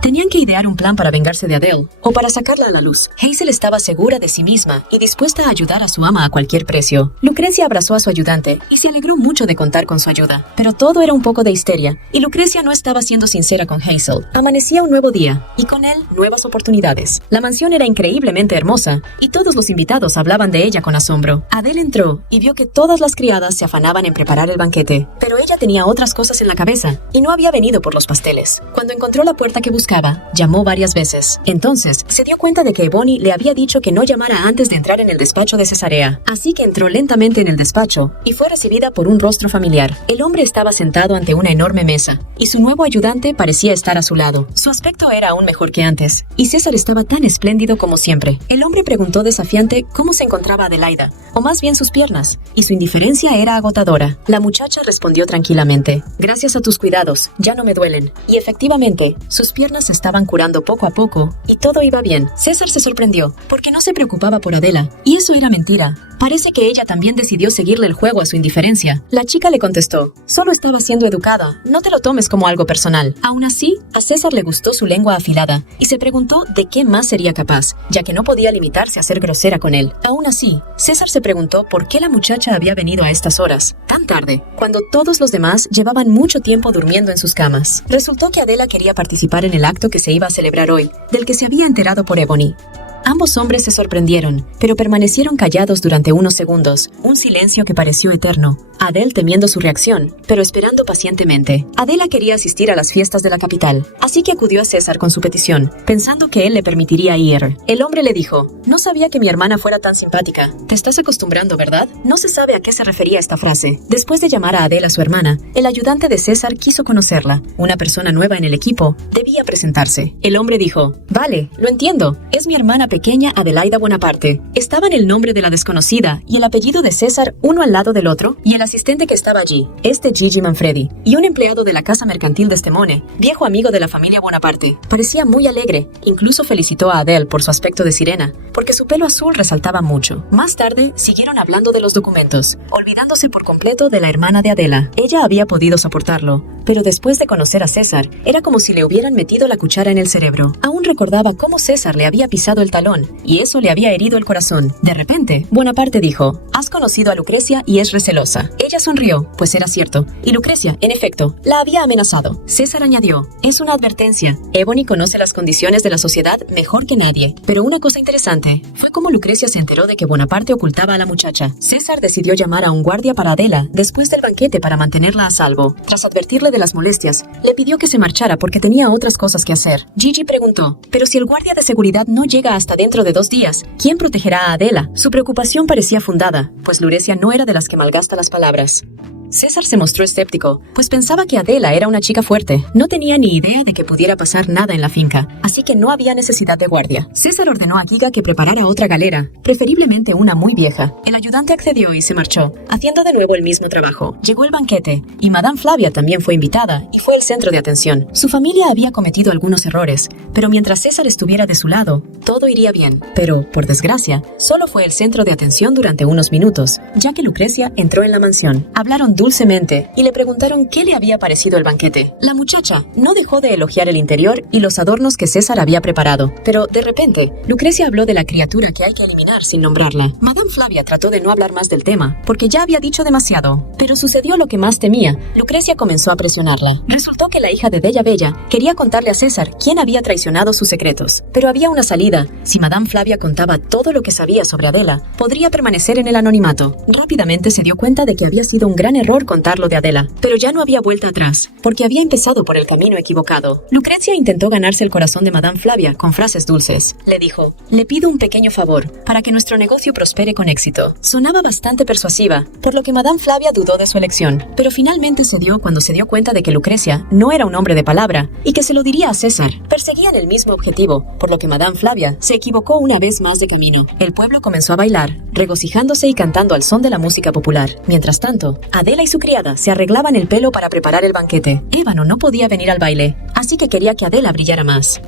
Tenían que idear un plan para vengarse de Adele, o para sacarla a la luz. Hazel estaba segura de sí misma y dispuesta a ayudar a su ama a cualquier precio. Lucrecia abrazó a su ayudante y se alegró mucho de contar con su ayuda. Pero todo era un poco de histeria, y Lucrecia no estaba siendo sincera con Hazel. Amanecía un nuevo día, y con él nuevas oportunidades. La mansión era increíblemente hermosa, y todos los invitados hablaban de ella con asombro. Adele entró y vio que todas las criadas se afanaban en preparar el banquete. Pero ella tenía otras cosas en la cabeza, y no había venido por los pasteles. Cuando encontró la puerta que buscaba, llamó varias veces. Entonces, se dio cuenta de que Ebony le había dicho que no llamara antes de entrar en el despacho de Cesarea. Así que entró lentamente en el despacho y fue recibida por un rostro familiar. El hombre estaba sentado ante una enorme mesa y su nuevo ayudante parecía estar a su lado. Su aspecto era aún mejor que antes y César estaba tan espléndido como siempre. El hombre preguntó desafiante cómo se encontraba Adelaida, o más bien sus piernas, y su indiferencia era agotadora. La muchacha respondió tranquilamente, gracias a tus cuidados, ya no me duelen. Y efectivamente, sus piernas se estaban curando poco a poco y todo iba bien. César se sorprendió porque no se preocupaba por Adela, y eso era mentira. Parece que ella también decidió seguirle el juego a su indiferencia. La chica le contestó, solo estaba siendo educada, no te lo tomes como algo personal. Aún así, a César le gustó su lengua afilada y se preguntó de qué más sería capaz, ya que no podía limitarse a ser grosera con él. Aún así, César se preguntó por qué la muchacha había venido a estas horas, tan tarde, cuando todos los demás llevaban mucho tiempo durmiendo en sus camas. Resultó que Adela quería participar en el acto que se iba a celebrar hoy, del que se había enterado por Ebony. Ambos hombres se sorprendieron, pero permanecieron callados durante unos segundos, un silencio que pareció eterno. Adele temiendo su reacción, pero esperando pacientemente. Adela quería asistir a las fiestas de la capital, así que acudió a César con su petición, pensando que él le permitiría ir. El hombre le dijo, no sabía que mi hermana fuera tan simpática. Te estás acostumbrando, ¿verdad? No se sabe a qué se refería esta frase. Después de llamar a Adela su hermana, el ayudante de César quiso conocerla. Una persona nueva en el equipo debía presentarse. El hombre dijo, vale, lo entiendo, es mi hermana pequeña Adelaida Bonaparte. Estaban el nombre de la desconocida y el apellido de César uno al lado del otro, y el asistente que estaba allí, Gigi Manfredi, y un empleado de la casa mercantil de Stemone, viejo amigo de la familia Bonaparte. Parecía muy alegre, incluso felicitó a Adele por su aspecto de sirena, porque su pelo azul resaltaba mucho. Más tarde, siguieron hablando de los documentos, olvidándose por completo de la hermana de Adela. Ella había podido soportarlo, pero después de conocer a César, era como si le hubieran metido la cuchara en el cerebro. Aún recordaba cómo César le había pisado el talón, y eso le había herido el corazón. De repente, Bonaparte dijo, has conocido a Lucrecia y es recelosa. Ella sonrió, pues era cierto, y Lucrecia, en efecto, la había amenazado. César añadió, es una advertencia. Ebony conoce las condiciones de la sociedad mejor que nadie. Pero una cosa interesante fue cómo Lucrecia se enteró de que Bonaparte ocultaba a la muchacha. César decidió llamar a un guardia para Adela después del banquete para mantenerla a salvo. Tras advertirle de las molestias, le pidió que se marchara porque tenía otras cosas que hacer. Gigi preguntó, pero si el guardia de seguridad no llega hasta dentro de 2 días, ¿quién protegerá a Adela? Su preocupación parecía fundada, pues Lucrecia no era de las que malgasta las palabras. César se mostró escéptico, pues pensaba que Adela era una chica fuerte. No tenía ni idea de que pudiera pasar nada en la finca, así que no había necesidad de guardia. César ordenó a Giga que preparara otra galera, preferiblemente una muy vieja. El ayudante accedió y se marchó, haciendo de nuevo el mismo trabajo. Llegó el banquete, y Madame Flavia también fue invitada y fue el centro de atención. Su familia había cometido algunos errores, pero mientras César estuviera de su lado, todo iría bien. Pero, por desgracia, solo fue el centro de atención durante unos minutos, ya que Lucrecia entró en la mansión. Hablaron dulcemente y le preguntaron qué le había parecido el banquete. La muchacha no dejó de elogiar el interior y los adornos que César había preparado, pero de repente, Lucrecia habló de la criatura que hay que eliminar sin nombrarla. Madame Flavia trató de no hablar más del tema, porque ya había dicho demasiado. Pero sucedió lo que más temía. Lucrecia comenzó a presionarla. Resultó que la hija de Della Bella quería contarle a César quién había traicionado sus secretos. Pero había una salida. Si Madame Flavia contaba todo lo que sabía sobre Adela, podría permanecer en el anonimato. Rápidamente se dio cuenta de que había sido un gran error contarlo de Adela, pero ya no había vuelta atrás, porque había empezado por el camino equivocado. Lucrecia intentó ganarse el corazón de Madame Flavia con frases dulces. Le dijo: «Le pido un pequeño favor, para que nuestro negocio prospere con éxito». Sonaba bastante persuasiva, por lo que Madame Flavia dudó de su elección, pero finalmente cedió cuando se dio cuenta de que Lucrecia no era un hombre de palabra, y que se lo diría a César. Perseguían el mismo objetivo, por lo que Madame Flavia se equivocó una vez más de camino. El pueblo comenzó a bailar, regocijándose y cantando al son de la música popular. Mientras tanto, Adela y su criada se arreglaban el pelo para preparar el banquete. Ébano no podía venir al baile, así que quería que Adela brillara más.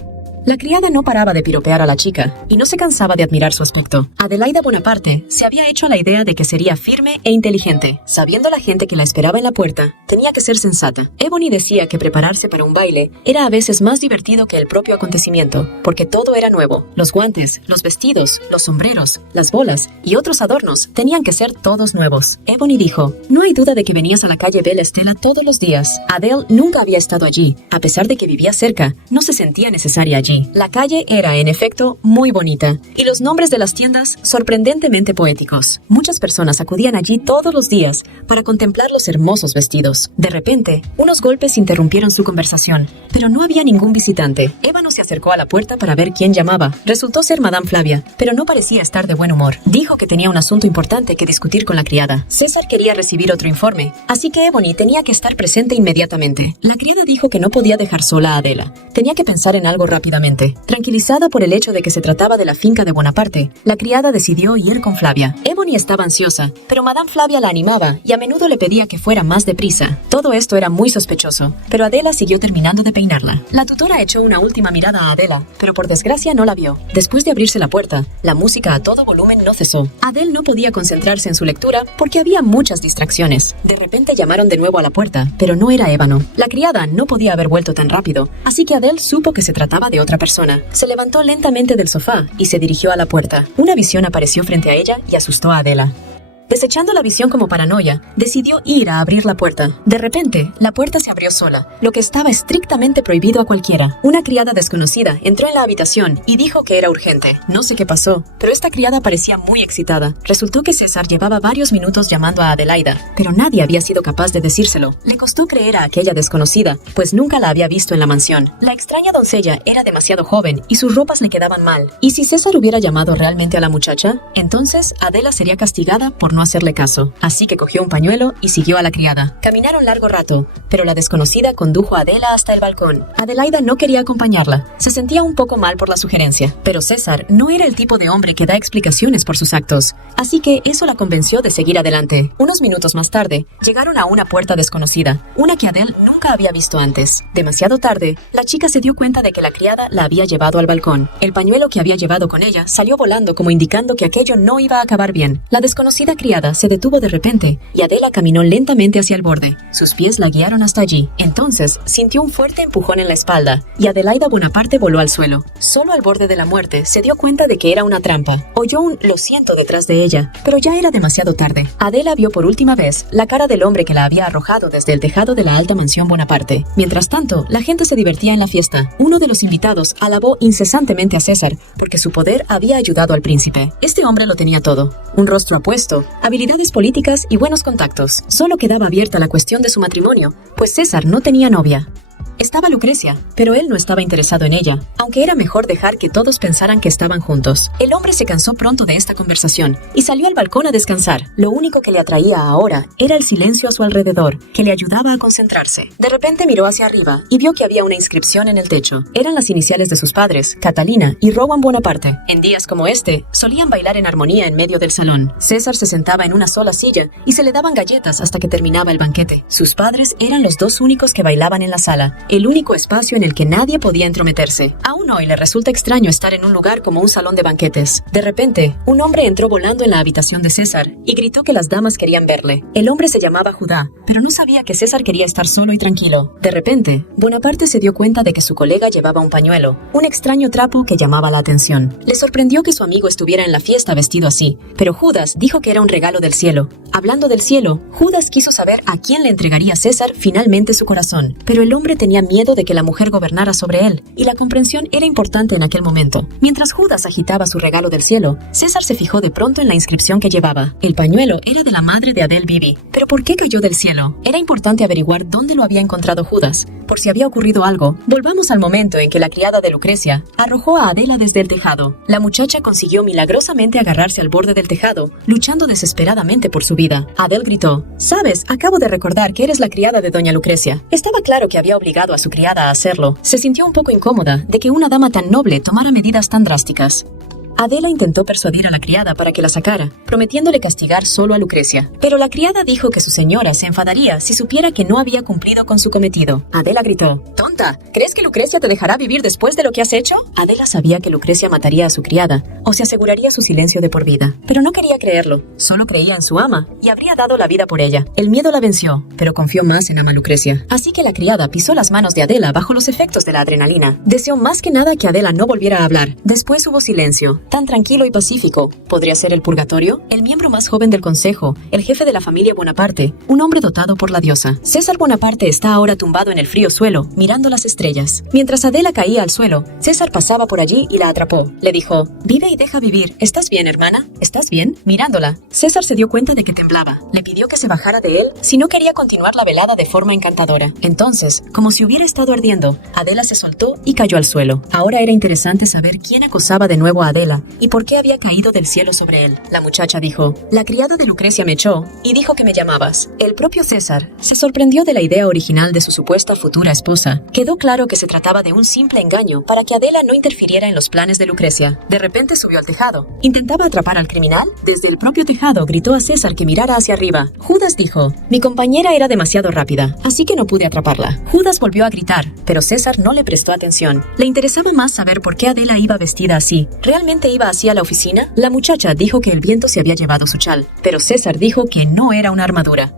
La criada no paraba de piropear a la chica y no se cansaba de admirar su aspecto. Adelaida Bonaparte se había hecho a la idea de que sería firme e inteligente. Sabiendo la gente que la esperaba en la puerta, tenía que ser sensata. Ebony decía que prepararse para un baile era a veces más divertido que el propio acontecimiento, porque todo era nuevo. Los guantes, los vestidos, los sombreros, las bolas y otros adornos tenían que ser todos nuevos. Ebony dijo: «No hay duda de que venías a la calle Bella Stella todos los días». Adele nunca había estado allí. A pesar de que vivía cerca, no se sentía necesaria allí. La calle era, en efecto, muy bonita, y los nombres de las tiendas sorprendentemente poéticos. Muchas personas acudían allí todos los días para contemplar los hermosos vestidos. De repente, unos golpes interrumpieron su conversación, pero no había ningún visitante. Ébano se acercó a la puerta para ver quién llamaba. Resultó ser Madame Flavia, pero no parecía estar de buen humor. Dijo que tenía un asunto importante que discutir con la criada. César quería recibir otro informe, así que Ebony tenía que estar presente inmediatamente. La criada dijo que no podía dejar sola a Adela. Tenía que pensar en algo rápidamente. Tranquilizada por el hecho de que se trataba de la finca de Bonaparte, la criada decidió ir con Flavia. Ebony estaba ansiosa, pero Madame Flavia la animaba y a menudo le pedía que fuera más deprisa. Todo esto era muy sospechoso, pero Adela siguió terminando de peinarla. La tutora echó una última mirada a Adela, pero por desgracia no la vio. Después de abrirse la puerta, la música a todo volumen no cesó. Adele no podía concentrarse en su lectura porque había muchas distracciones. De repente llamaron de nuevo a la puerta, pero no era Ébano. La criada no podía haber vuelto tan rápido, así que Adele supo que se trataba de otra persona. Se levantó lentamente del sofá y se dirigió a la puerta. Una visión apareció frente a ella y asustó a Adela. Desechando la visión como paranoia, decidió ir a abrir la puerta. De repente, la puerta se abrió sola, lo que estaba estrictamente prohibido a cualquiera. Una criada desconocida entró en la habitación y dijo que era urgente. No sé qué pasó, pero esta criada parecía muy excitada. Resultó que César llevaba varios minutos llamando a Adelaida, pero nadie había sido capaz de decírselo. Le costó creer a aquella desconocida, pues nunca la había visto en la mansión. La extraña doncella era demasiado joven y sus ropas le quedaban mal. ¿Y si César hubiera llamado realmente a la muchacha? Entonces, Adela sería castigada por no hacerle caso, así que cogió un pañuelo y siguió a la criada. Caminaron largo rato, pero la desconocida condujo a Adela hasta el balcón. Adelaida no quería acompañarla, se sentía un poco mal por la sugerencia, pero César no era el tipo de hombre que da explicaciones por sus actos, así que eso la convenció de seguir adelante. Unos minutos más tarde, llegaron a una puerta desconocida, una que Adele nunca había visto antes. Demasiado tarde, la chica se dio cuenta de que la criada la había llevado al balcón. El pañuelo que había llevado con ella salió volando como indicando que aquello no iba a acabar bien. La desconocida criada se detuvo de repente y Adela caminó lentamente hacia el borde. Sus pies la guiaron hasta allí. Entonces sintió un fuerte empujón en la espalda y Adelaida Bonaparte voló al suelo. Solo al borde de la muerte se dio cuenta de que era una trampa. Oyó un "lo siento" detrás de ella, pero ya era demasiado tarde. Adela vio por última vez la cara del hombre que la había arrojado desde el tejado de la alta mansión Bonaparte. Mientras tanto, la gente se divertía en la fiesta. Uno de los invitados alabó incesantemente a César porque su poder había ayudado al príncipe. Este hombre lo tenía todo: un rostro apuesto, habilidades políticas y buenos contactos. Solo quedaba abierta la cuestión de su matrimonio, pues César no tenía novia. Estaba Lucrecia, pero él no estaba interesado en ella, aunque era mejor dejar que todos pensaran que estaban juntos. El hombre se cansó pronto de esta conversación y salió al balcón a descansar. Lo único que le atraía ahora era el silencio a su alrededor, que le ayudaba a concentrarse. De repente miró hacia arriba y vio que había una inscripción en el techo. Eran las iniciales de sus padres, Catalina y Rowan Bonaparte. En días como este, solían bailar en armonía en medio del salón. César se sentaba en una sola silla y se le daban galletas hasta que terminaba el banquete. Sus padres eran los dos únicos que bailaban en la sala, el único espacio en el que nadie podía entrometerse. Aún hoy le resulta extraño estar en un lugar como un salón de banquetes. De repente, un hombre entró volando en la habitación de César y gritó que las damas querían verle. El hombre se llamaba Judá, pero no sabía que César quería estar solo y tranquilo. De repente, Bonaparte se dio cuenta de que su colega llevaba un pañuelo, un extraño trapo que llamaba la atención. Le sorprendió que su amigo estuviera en la fiesta vestido así, pero Judas dijo que era un regalo del cielo. Hablando del cielo, Judas quiso saber a quién le entregaría César finalmente su corazón, pero el hombre tenía miedo de que la mujer gobernara sobre él, y la comprensión era importante en aquel momento. Mientras Judas agitaba su regalo del cielo, César se fijó de pronto en la inscripción que llevaba. El pañuelo era de la madre de Adele Bibi. ¿Pero por qué cayó del cielo? Era importante averiguar dónde lo había encontrado Judas, por si había ocurrido algo. Volvamos al momento en que la criada de Lucrecia arrojó a Adela desde el tejado. La muchacha consiguió milagrosamente agarrarse al borde del tejado, luchando desesperadamente por su vida. Adele gritó: «¿Sabes? Acabo de recordar que eres la criada de doña Lucrecia». Estaba claro que había obligado a su criada a hacerlo. Se sintió un poco incómoda de que una dama tan noble tomara medidas tan drásticas. Adela intentó persuadir a la criada para que la sacara, prometiéndole castigar solo a Lucrecia. Pero la criada dijo que su señora se enfadaría si supiera que no había cumplido con su cometido. Adela gritó: «¡Tonta! ¿Crees que Lucrecia te dejará vivir después de lo que has hecho?». Adela sabía que Lucrecia mataría a su criada, o se aseguraría su silencio de por vida. Pero no quería creerlo, solo creía en su ama, y habría dado la vida por ella. El miedo la venció, pero confió más en ama Lucrecia. Así que la criada pisó las manos de Adela bajo los efectos de la adrenalina. Deseó más que nada que Adela no volviera a hablar. Después hubo silencio, tan tranquilo y pacífico. ¿Podría ser el purgatorio? El miembro más joven del consejo, el jefe de la familia Bonaparte, un hombre dotado por la diosa. César Bonaparte está ahora tumbado en el frío suelo, mirando las estrellas. Mientras Adela caía al suelo, César pasaba por allí y la atrapó. Le dijo: «Vive y deja vivir. ¿Estás bien, hermana? ¿Estás bien?». Mirándola, César se dio cuenta de que temblaba. Le pidió que se bajara de él si no quería continuar la velada de forma encantadora. Entonces, como si hubiera estado ardiendo, Adela se soltó y cayó al suelo. Ahora era interesante saber quién acosaba de nuevo a Adela y por qué había caído del cielo sobre él. La muchacha dijo: «La criada de Lucrecia me echó y dijo que me llamabas». El propio César se sorprendió de la idea original de su supuesta futura esposa. Quedó claro que se trataba de un simple engaño para que Adela no interfiriera en los planes de Lucrecia. De repente subió al tejado. ¿Intentaba atrapar al criminal? Desde el propio tejado gritó a César que mirara hacia arriba. Judas dijo: «Mi compañera era demasiado rápida, así que no pude atraparla». Judas volvió a gritar, pero César no le prestó atención. Le interesaba más saber por qué Adela iba vestida así. ¿Realmente iba así a la oficina? La muchacha dijo que el viento se había llevado su chal, pero César dijo que no era una armadura.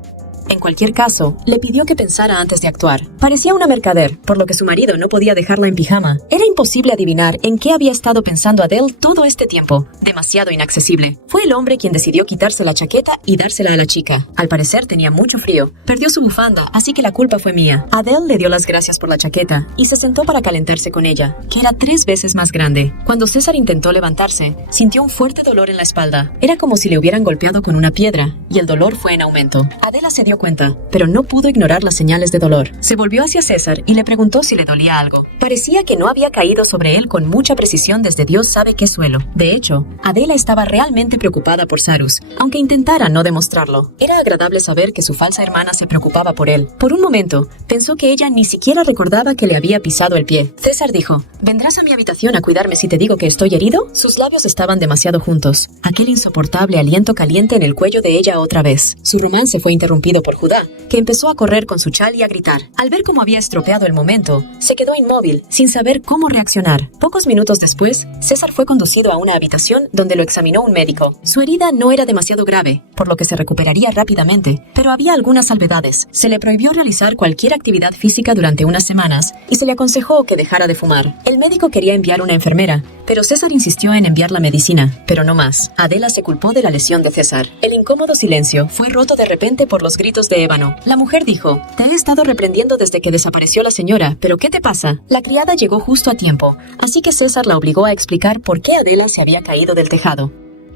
En cualquier caso, le pidió que pensara antes de actuar. Parecía una mercader, por lo que su marido no podía dejarla en pijama. Era imposible adivinar en qué había estado pensando Adele todo este tiempo. Demasiado inaccesible. Fue el hombre quien decidió quitarse la chaqueta y dársela a la chica. Al parecer tenía mucho frío. Perdió su bufanda, así que la culpa fue mía. Adele le dio las gracias por la chaqueta y se sentó para calentarse con ella, que era 3 veces más grande. Cuando César intentó levantarse, sintió un fuerte dolor en la espalda. Era como si le hubieran golpeado con una piedra, y el dolor fue en aumento. Adela se dio cuenta, pero no pudo ignorar las señales de dolor. Se volvió hacia César y le preguntó si le dolía algo. Parecía que no había caído sobre él con mucha precisión desde Dios sabe qué suelo. De hecho, Adela estaba realmente preocupada por Sarus, aunque intentara no demostrarlo. Era agradable saber que su falsa hermana se preocupaba por él. Por un momento, pensó que ella ni siquiera recordaba que le había pisado el pie. César dijo: «¿Vendrás a mi habitación a cuidarme si te digo que estoy herido?». Sus labios estaban demasiado juntos. Aquel insoportable aliento caliente en el cuello de ella otra vez. Su romance fue interrumpido por Judá, que empezó a correr con su chal y a gritar. Al ver cómo había estropeado el momento, se quedó inmóvil, sin saber cómo reaccionar. Pocos minutos después, César fue conducido a una habitación donde lo examinó un médico. Su herida no era demasiado grave, por lo que se recuperaría rápidamente, pero había algunas salvedades. Se le prohibió realizar cualquier actividad física durante unas semanas y se le aconsejó que dejara de fumar. El médico quería enviar una enfermera, pero César insistió en enviar la medicina, pero no más. Adela se culpó de la lesión de César. El incómodo silencio fue roto de repente por los gritos de Ébano. La mujer dijo: «Te he estado reprendiendo desde que desapareció la señora, ¿pero qué te pasa?». La criada llegó justo a tiempo, así que César la obligó a explicar por qué Adela se había caído del tejado.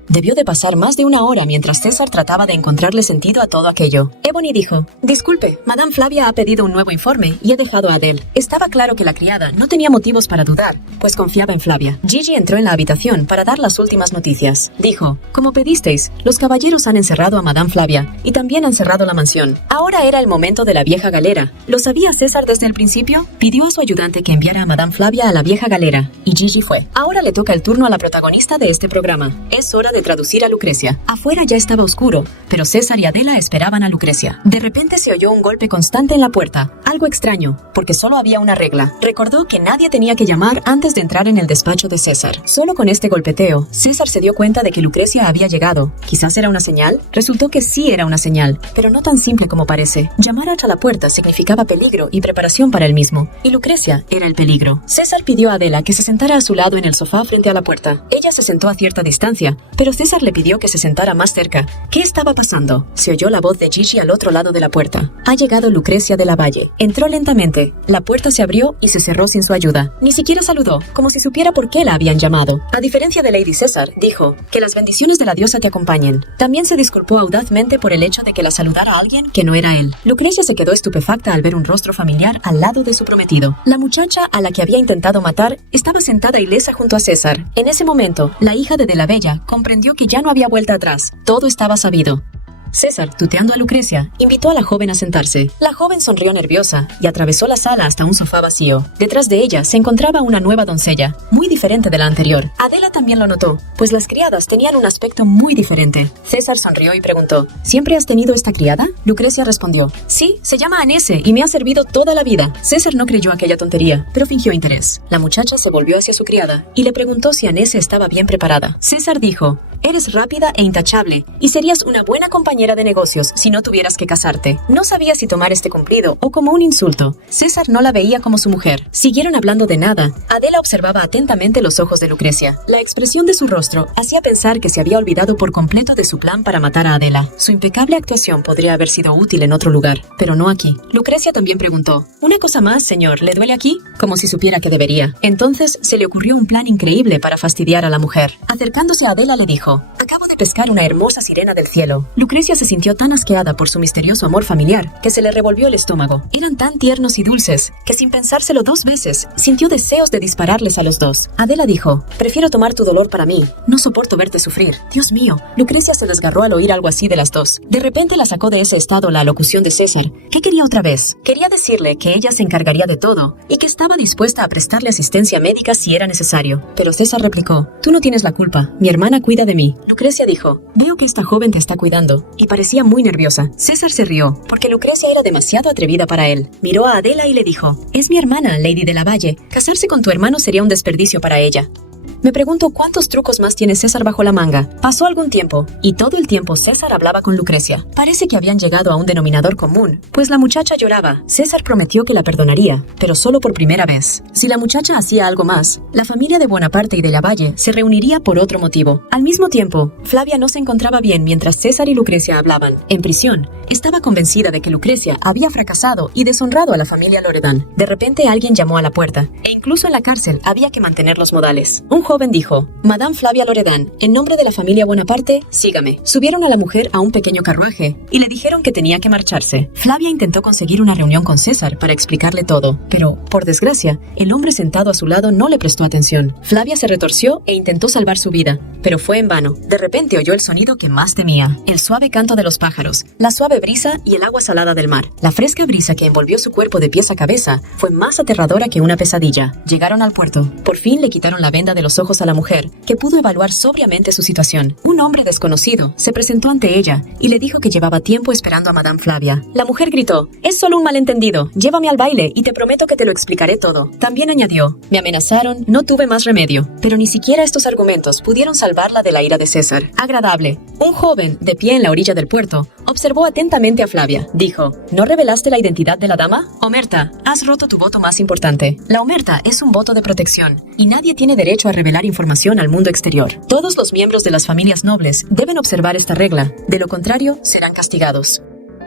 Debió de pasar más de una hora mientras César trataba de encontrarle sentido a todo aquello. Ebony dijo: «Disculpe, Madame Flavia ha pedido un nuevo informe y he dejado a Adele». Estaba claro que la criada no tenía motivos para dudar, pues confiaba en Flavia. Gigi entró en la habitación para dar las últimas noticias. Dijo: «Como pedisteis, los caballeros han encerrado a Madame Flavia y también han cerrado la mansión. Ahora era el momento de la vieja galera. ¿Lo sabía César desde el principio?». Pidió a su ayudante que enviara a Madame Flavia a la vieja galera, y Gigi fue. Ahora le toca el turno a la protagonista de este programa. Es hora de traducir a Lucrecia. Afuera ya estaba oscuro, pero César y Adela esperaban a Lucrecia. De repente se oyó un golpe constante en la puerta. Algo extraño, porque solo había una regla. Recordó que nadie tenía que llamar antes de entrar en el despacho de César. Solo con este golpeteo, César se dio cuenta de que Lucrecia había llegado. ¿Quizás era una señal? Resultó que sí era una señal, pero no tan simple como parece. Llamar hasta la puerta significaba peligro y preparación para él mismo, y Lucrecia era el peligro. César pidió a Adela que se sentara a su lado en el sofá frente a la puerta. Ella se sentó a cierta distancia, pero César le pidió que se sentara más cerca. ¿Qué estaba pasando? Se oyó la voz de Gigi al otro lado de la puerta. Ha llegado Lucrecia de la Valle. Entró lentamente. La puerta se abrió y se cerró sin su ayuda. Ni siquiera saludó, como si supiera por qué la habían llamado. A diferencia de Lady César, dijo: «Que las bendiciones de la diosa te acompañen». También se disculpó audazmente por el hecho de que la saludara a alguien que no era él. Lucrecia se quedó estupefacta al ver un rostro familiar al lado de su prometido. La muchacha a la que había intentado matar estaba sentada ilesa junto a César. En ese momento, la hija de la Bella comprendió que ya no había vuelta atrás. Todo estaba sabido. César, tuteando a Lucrecia, invitó a la joven a sentarse. La joven sonrió nerviosa y atravesó la sala hasta un sofá vacío. Detrás de ella se encontraba una nueva doncella, muy diferente de la anterior. Adela también lo notó, pues las criadas tenían un aspecto muy diferente. César sonrió y preguntó: «¿Siempre has tenido esta criada?». Lucrecia respondió: «Sí, se llama Anese y me ha servido toda la vida». César no creyó aquella tontería, pero fingió interés. La muchacha se volvió hacia su criada y le preguntó si Anese estaba bien preparada. César dijo: «Eres rápida e intachable, y serías una buena compañera de negocios si no tuvieras que casarte». No sabía si tomar este cumplido o como un insulto. César no la veía como su mujer. Siguieron hablando de nada. Adela observaba atentamente los ojos de Lucrecia. La expresión de su rostro hacía pensar que se había olvidado por completo de su plan para matar a Adela. Su impecable actuación podría haber sido útil en otro lugar, pero no aquí. Lucrecia también preguntó: «¿Una cosa más, señor? ¿Le duele aquí?», como si supiera que debería. Entonces se le ocurrió un plan increíble para fastidiar a la mujer. Acercándose a Adela le dijo: «Acabo de pescar una hermosa sirena del cielo». Lucrecia se sintió tan asqueada por su misterioso amor familiar que se le revolvió el estómago. Eran tan tiernos y dulces que, sin pensárselo dos veces, sintió deseos de dispararles a los dos. Adela dijo: «Prefiero tomar tu dolor para mí. No soporto verte sufrir». Dios mío, Lucrecia se desgarró al oír algo así de las dos. De repente la sacó de ese estado la alocución de César. ¿Qué quería otra vez? Quería decirle que ella se encargaría de todo y que estaba dispuesta a prestarle asistencia médica si era necesario. Pero César replicó: «Tú no tienes la culpa. Mi hermana cuida de mí». Lucrecia dijo: «Veo que esta joven te está cuidando», y parecía muy nerviosa. César se rió, porque Lucrecia era demasiado atrevida para él. Miró a Adela y le dijo: «Es mi hermana, Lady de la Valle. Casarse con tu hermano sería un desperdicio para ella». Me pregunto cuántos trucos más tiene César bajo la manga. Pasó algún tiempo, y todo el tiempo César hablaba con Lucrecia. Parece que habían llegado a un denominador común, pues la muchacha lloraba. César prometió que la perdonaría, pero solo por primera vez. Si la muchacha hacía algo más, la familia de Bonaparte y de la Valle se reuniría por otro motivo. Al mismo tiempo, Flavia no se encontraba bien mientras César y Lucrecia hablaban. En prisión, estaba convencida de que Lucrecia había fracasado y deshonrado a la familia Loredan. De repente alguien llamó a la puerta, e incluso en la cárcel había que mantener los modales. Un joven dijo: «Madame Flavia Loredan, en nombre de la familia Bonaparte, sígame». Subieron a la mujer a un pequeño carruaje y le dijeron que tenía que marcharse. Flavia intentó conseguir una reunión con César para explicarle todo, pero, por desgracia, el hombre sentado a su lado no le prestó atención. Flavia se retorció e intentó salvar su vida, pero fue en vano. De repente oyó el sonido que más temía: el suave canto de los pájaros, la suave brisa y el agua salada del mar. La fresca brisa que envolvió su cuerpo de pies a cabeza fue más aterradora que una pesadilla. Llegaron al puerto. Por fin le quitaron la venda de los ojos a la mujer, que pudo evaluar sobriamente su situación. Un hombre desconocido se presentó ante ella y le dijo que llevaba tiempo esperando a Madame Flavia. La mujer gritó: «Es solo un malentendido. Llévame al baile y te prometo que te lo explicaré todo». También añadió: «Me amenazaron, no tuve más remedio». Pero ni siquiera estos argumentos pudieron salvarla de la ira de César. Agradable. Un joven, de pie en la orilla del puerto, observó atentamente a Flavia. Dijo: «¿No revelaste la identidad de la dama? Omerta, has roto tu voto más importante». La omerta es un voto de protección, y nadie tiene derecho a revelar información al mundo exterior. Todos los miembros de las familias nobles deben observar esta regla, de lo contrario serán castigados.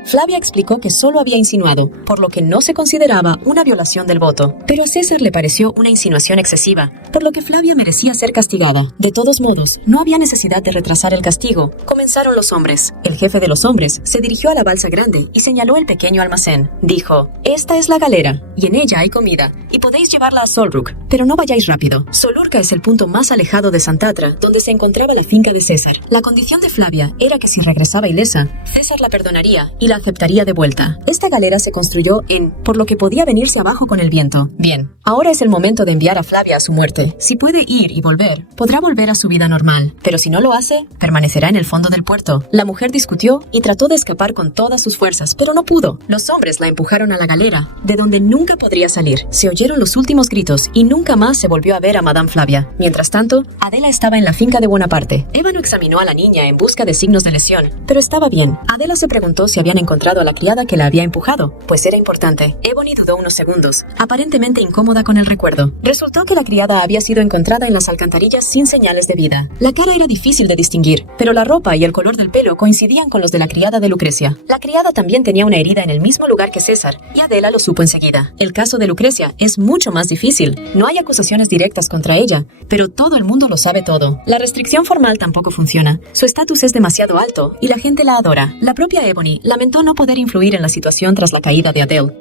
Flavia explicó que solo había insinuado, por lo que no se consideraba una violación del voto. Pero a César le pareció una insinuación excesiva, por lo que Flavia merecía ser castigada. De todos modos, no había necesidad de retrasar el castigo. Comenzaron los hombres. El jefe de los hombres se dirigió a la balsa grande y señaló el pequeño almacén. Dijo: «Esta es la galera, y en ella hay comida, y podéis llevarla a Solruk, pero no vayáis rápido. Solurca es el punto más alejado de Santatra, donde se encontraba la finca de César». La condición de Flavia era que si regresaba ilesa, César la perdonaría y la aceptaría de vuelta. Esta galera se construyó por lo que podía venirse abajo con el viento. Bien, ahora es el momento de enviar a Flavia a su muerte. Si puede ir y volver, podrá volver a su vida normal, pero si no lo hace, permanecerá en el fondo del puerto. La mujer discutió y trató de escapar con todas sus fuerzas, pero no pudo. Los hombres la empujaron a la galera, de donde nunca podría salir. Se oyeron los últimos gritos y nunca más se volvió a ver a Madame Flavia. Mientras tanto, Adela estaba en la finca de Bonaparte. Ébano examinó a la niña en busca de signos de lesión, pero estaba bien. Adela se preguntó si habían encontrado a la criada que la había empujado, pues era importante. Ebony dudó unos segundos, aparentemente incómoda con el recuerdo. Resultó que la criada había sido encontrada en las alcantarillas sin señales de vida. La cara era difícil de distinguir, pero la ropa y el color del pelo coincidían con los de la criada de Lucrecia. La criada también tenía una herida en el mismo lugar que César, y Adela lo supo enseguida. El caso de Lucrecia es mucho más difícil. No hay acusaciones directas contra ella, pero todo el mundo lo sabe todo. La restricción formal tampoco funciona. Su estatus es demasiado alto y la gente la adora. La propia Ebony lamentó no poder influir en la situación tras la caída de Adele.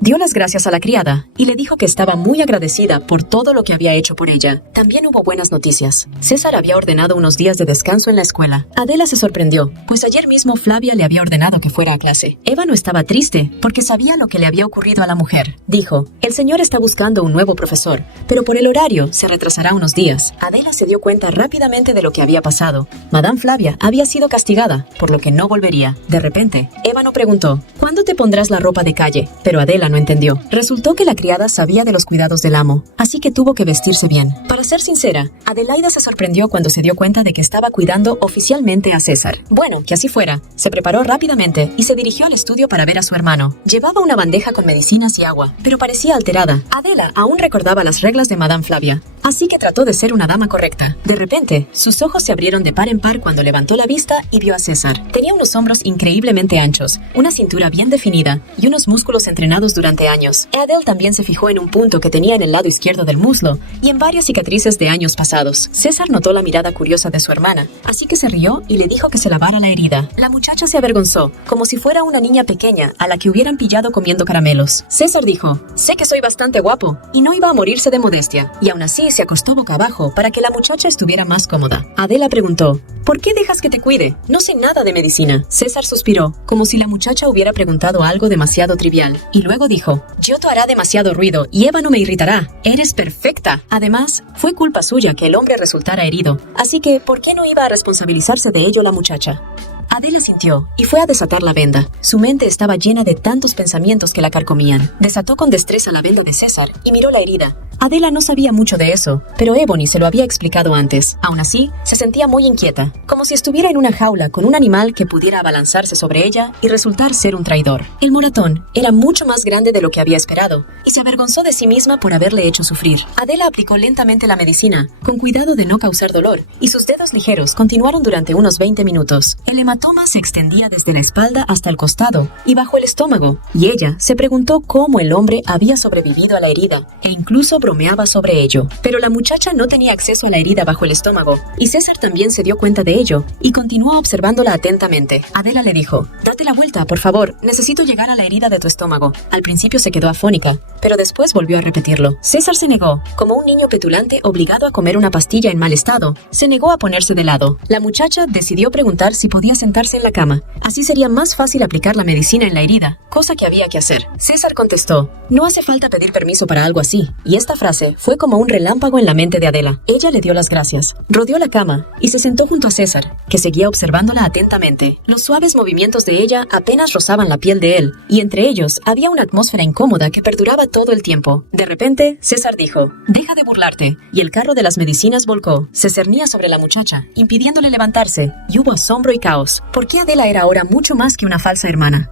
Dio las gracias a la criada y le dijo que estaba muy agradecida por todo lo que había hecho por ella. También hubo buenas noticias. César había ordenado unos días de descanso en la escuela. Adela se sorprendió, pues ayer mismo Flavia le había ordenado que fuera a clase. Ébano estaba triste porque sabía lo que le había ocurrido a la mujer. Dijo: «El señor está buscando un nuevo profesor, pero por el horario se retrasará unos días». Adela se dio cuenta rápidamente de lo que había pasado. Madame Flavia había sido castigada, por lo que no volvería. De repente, Ébano preguntó: «¿Cuándo te pondrás la ropa de calle?». Pero Adela no entendió. Resultó que la criada sabía de los cuidados del amo, así que tuvo que vestirse bien. Para ser sincera, Adelaida se sorprendió cuando se dio cuenta de que estaba cuidando oficialmente a César. Bueno, que así fuera, se preparó rápidamente y se dirigió al estudio para ver a su hermano. Llevaba una bandeja con medicinas y agua, pero parecía alterada. Adela aún recordaba las reglas de Madame Flavia, así que trató de ser una dama correcta. De repente, sus ojos se abrieron de par en par cuando levantó la vista y vio a César. Tenía unos hombros increíblemente anchos, una cintura bien definida y unos músculos entrenados durante años. Adele también se fijó en un punto que tenía en el lado izquierdo del muslo y en varias cicatrices de años pasados. César notó la mirada curiosa de su hermana, así que se rió y le dijo que se lavara la herida. La muchacha se avergonzó, como si fuera una niña pequeña a la que hubieran pillado comiendo caramelos. César dijo: «Sé que soy bastante guapo», y no iba a morirse de modestia, y aún así se acostó boca abajo para que la muchacha estuviera más cómoda. Adela preguntó: «¿Por qué dejas que te cuide? No sé nada de medicina». César suspiró, como si la muchacha hubiera preguntado algo demasiado trivial, y luego dijo: «Giotto hará demasiado ruido y Ébano me irritará. Eres perfecta». Además, fue culpa suya que el hombre resultara herido, así que ¿por qué no iba a responsabilizarse de ello la muchacha? Adela sintió y fue a desatar la venda. Su mente estaba llena de tantos pensamientos que la carcomían. Desató con destreza la venda de César y miró la herida. Adela no sabía mucho de eso, pero Ebony se lo había explicado antes. Aún así, se sentía muy inquieta, como si estuviera en una jaula con un animal que pudiera abalanzarse sobre ella y resultar ser un traidor. El moratón era mucho más grande de lo que había esperado, y se avergonzó de sí misma por haberle hecho sufrir. Adela aplicó lentamente la medicina, con cuidado de no causar dolor, y sus dedos ligeros continuaron durante unos 20 minutos. El hematoma se extendía desde la espalda hasta el costado y bajo el estómago, y ella se preguntó cómo el hombre había sobrevivido a la herida, e incluso bromeaba sobre ello. Pero la muchacha no tenía acceso a la herida bajo el estómago, y César también se dio cuenta de ello, y continuó observándola atentamente. Adela le dijo: «Date la vuelta, por favor, necesito llegar a la herida de tu estómago». Al principio se quedó afónica, pero después volvió a repetirlo. César se negó, como un niño petulante obligado a comer una pastilla en mal estado. Se negó a ponerse de lado. La muchacha decidió preguntar si podía sentarse en la cama. Así sería más fácil aplicar la medicina en la herida, cosa que había que hacer. César contestó: «No hace falta pedir permiso para algo así», y esta frase fue como un relámpago en la mente de Adela. Ella le dio las gracias, rodeó la cama y se sentó junto a César, que seguía observándola atentamente. Los suaves movimientos de ella apenas rozaban la piel de él, y entre ellos había una atmósfera incómoda que perduraba todo el tiempo. De repente, César dijo: «Deja de burlarte», y el carro de las medicinas volcó. Se cernía sobre la muchacha, impidiéndole levantarse, y hubo asombro y caos. ¿Por qué Adela era ahora mucho más que una falsa hermana?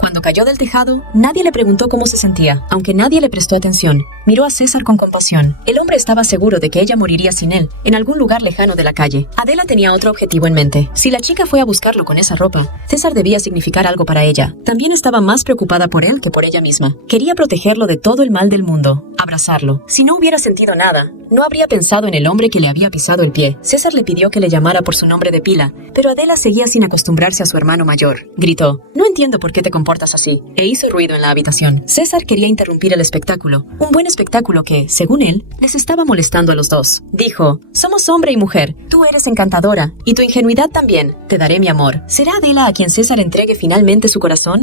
Cuando cayó del tejado, nadie le preguntó cómo se sentía, aunque nadie le prestó atención. Miró a César con compasión. El hombre estaba seguro de que ella moriría sin él, en algún lugar lejano de la calle. Adela tenía otro objetivo en mente. Si la chica fue a buscarlo con esa ropa, César debía significar algo para ella. También estaba más preocupada por él que por ella misma. Quería protegerlo de todo el mal del mundo, abrazarlo. Si no hubiera sentido nada, no habría pensado en el hombre que le había pisado el pie. César le pidió que le llamara por su nombre de pila, pero Adela seguía sin acostumbrarse a su hermano mayor. Gritó: «No entiendo por qué te comportas así», e hizo ruido en la habitación. César quería interrumpir el espectáculo, un buen espectáculo que, según él, les estaba molestando a los dos. Dijo: «Somos hombre y mujer, tú eres encantadora, y tu ingenuidad también. Te daré mi amor». ¿Será Adela a quien César entregue finalmente su corazón?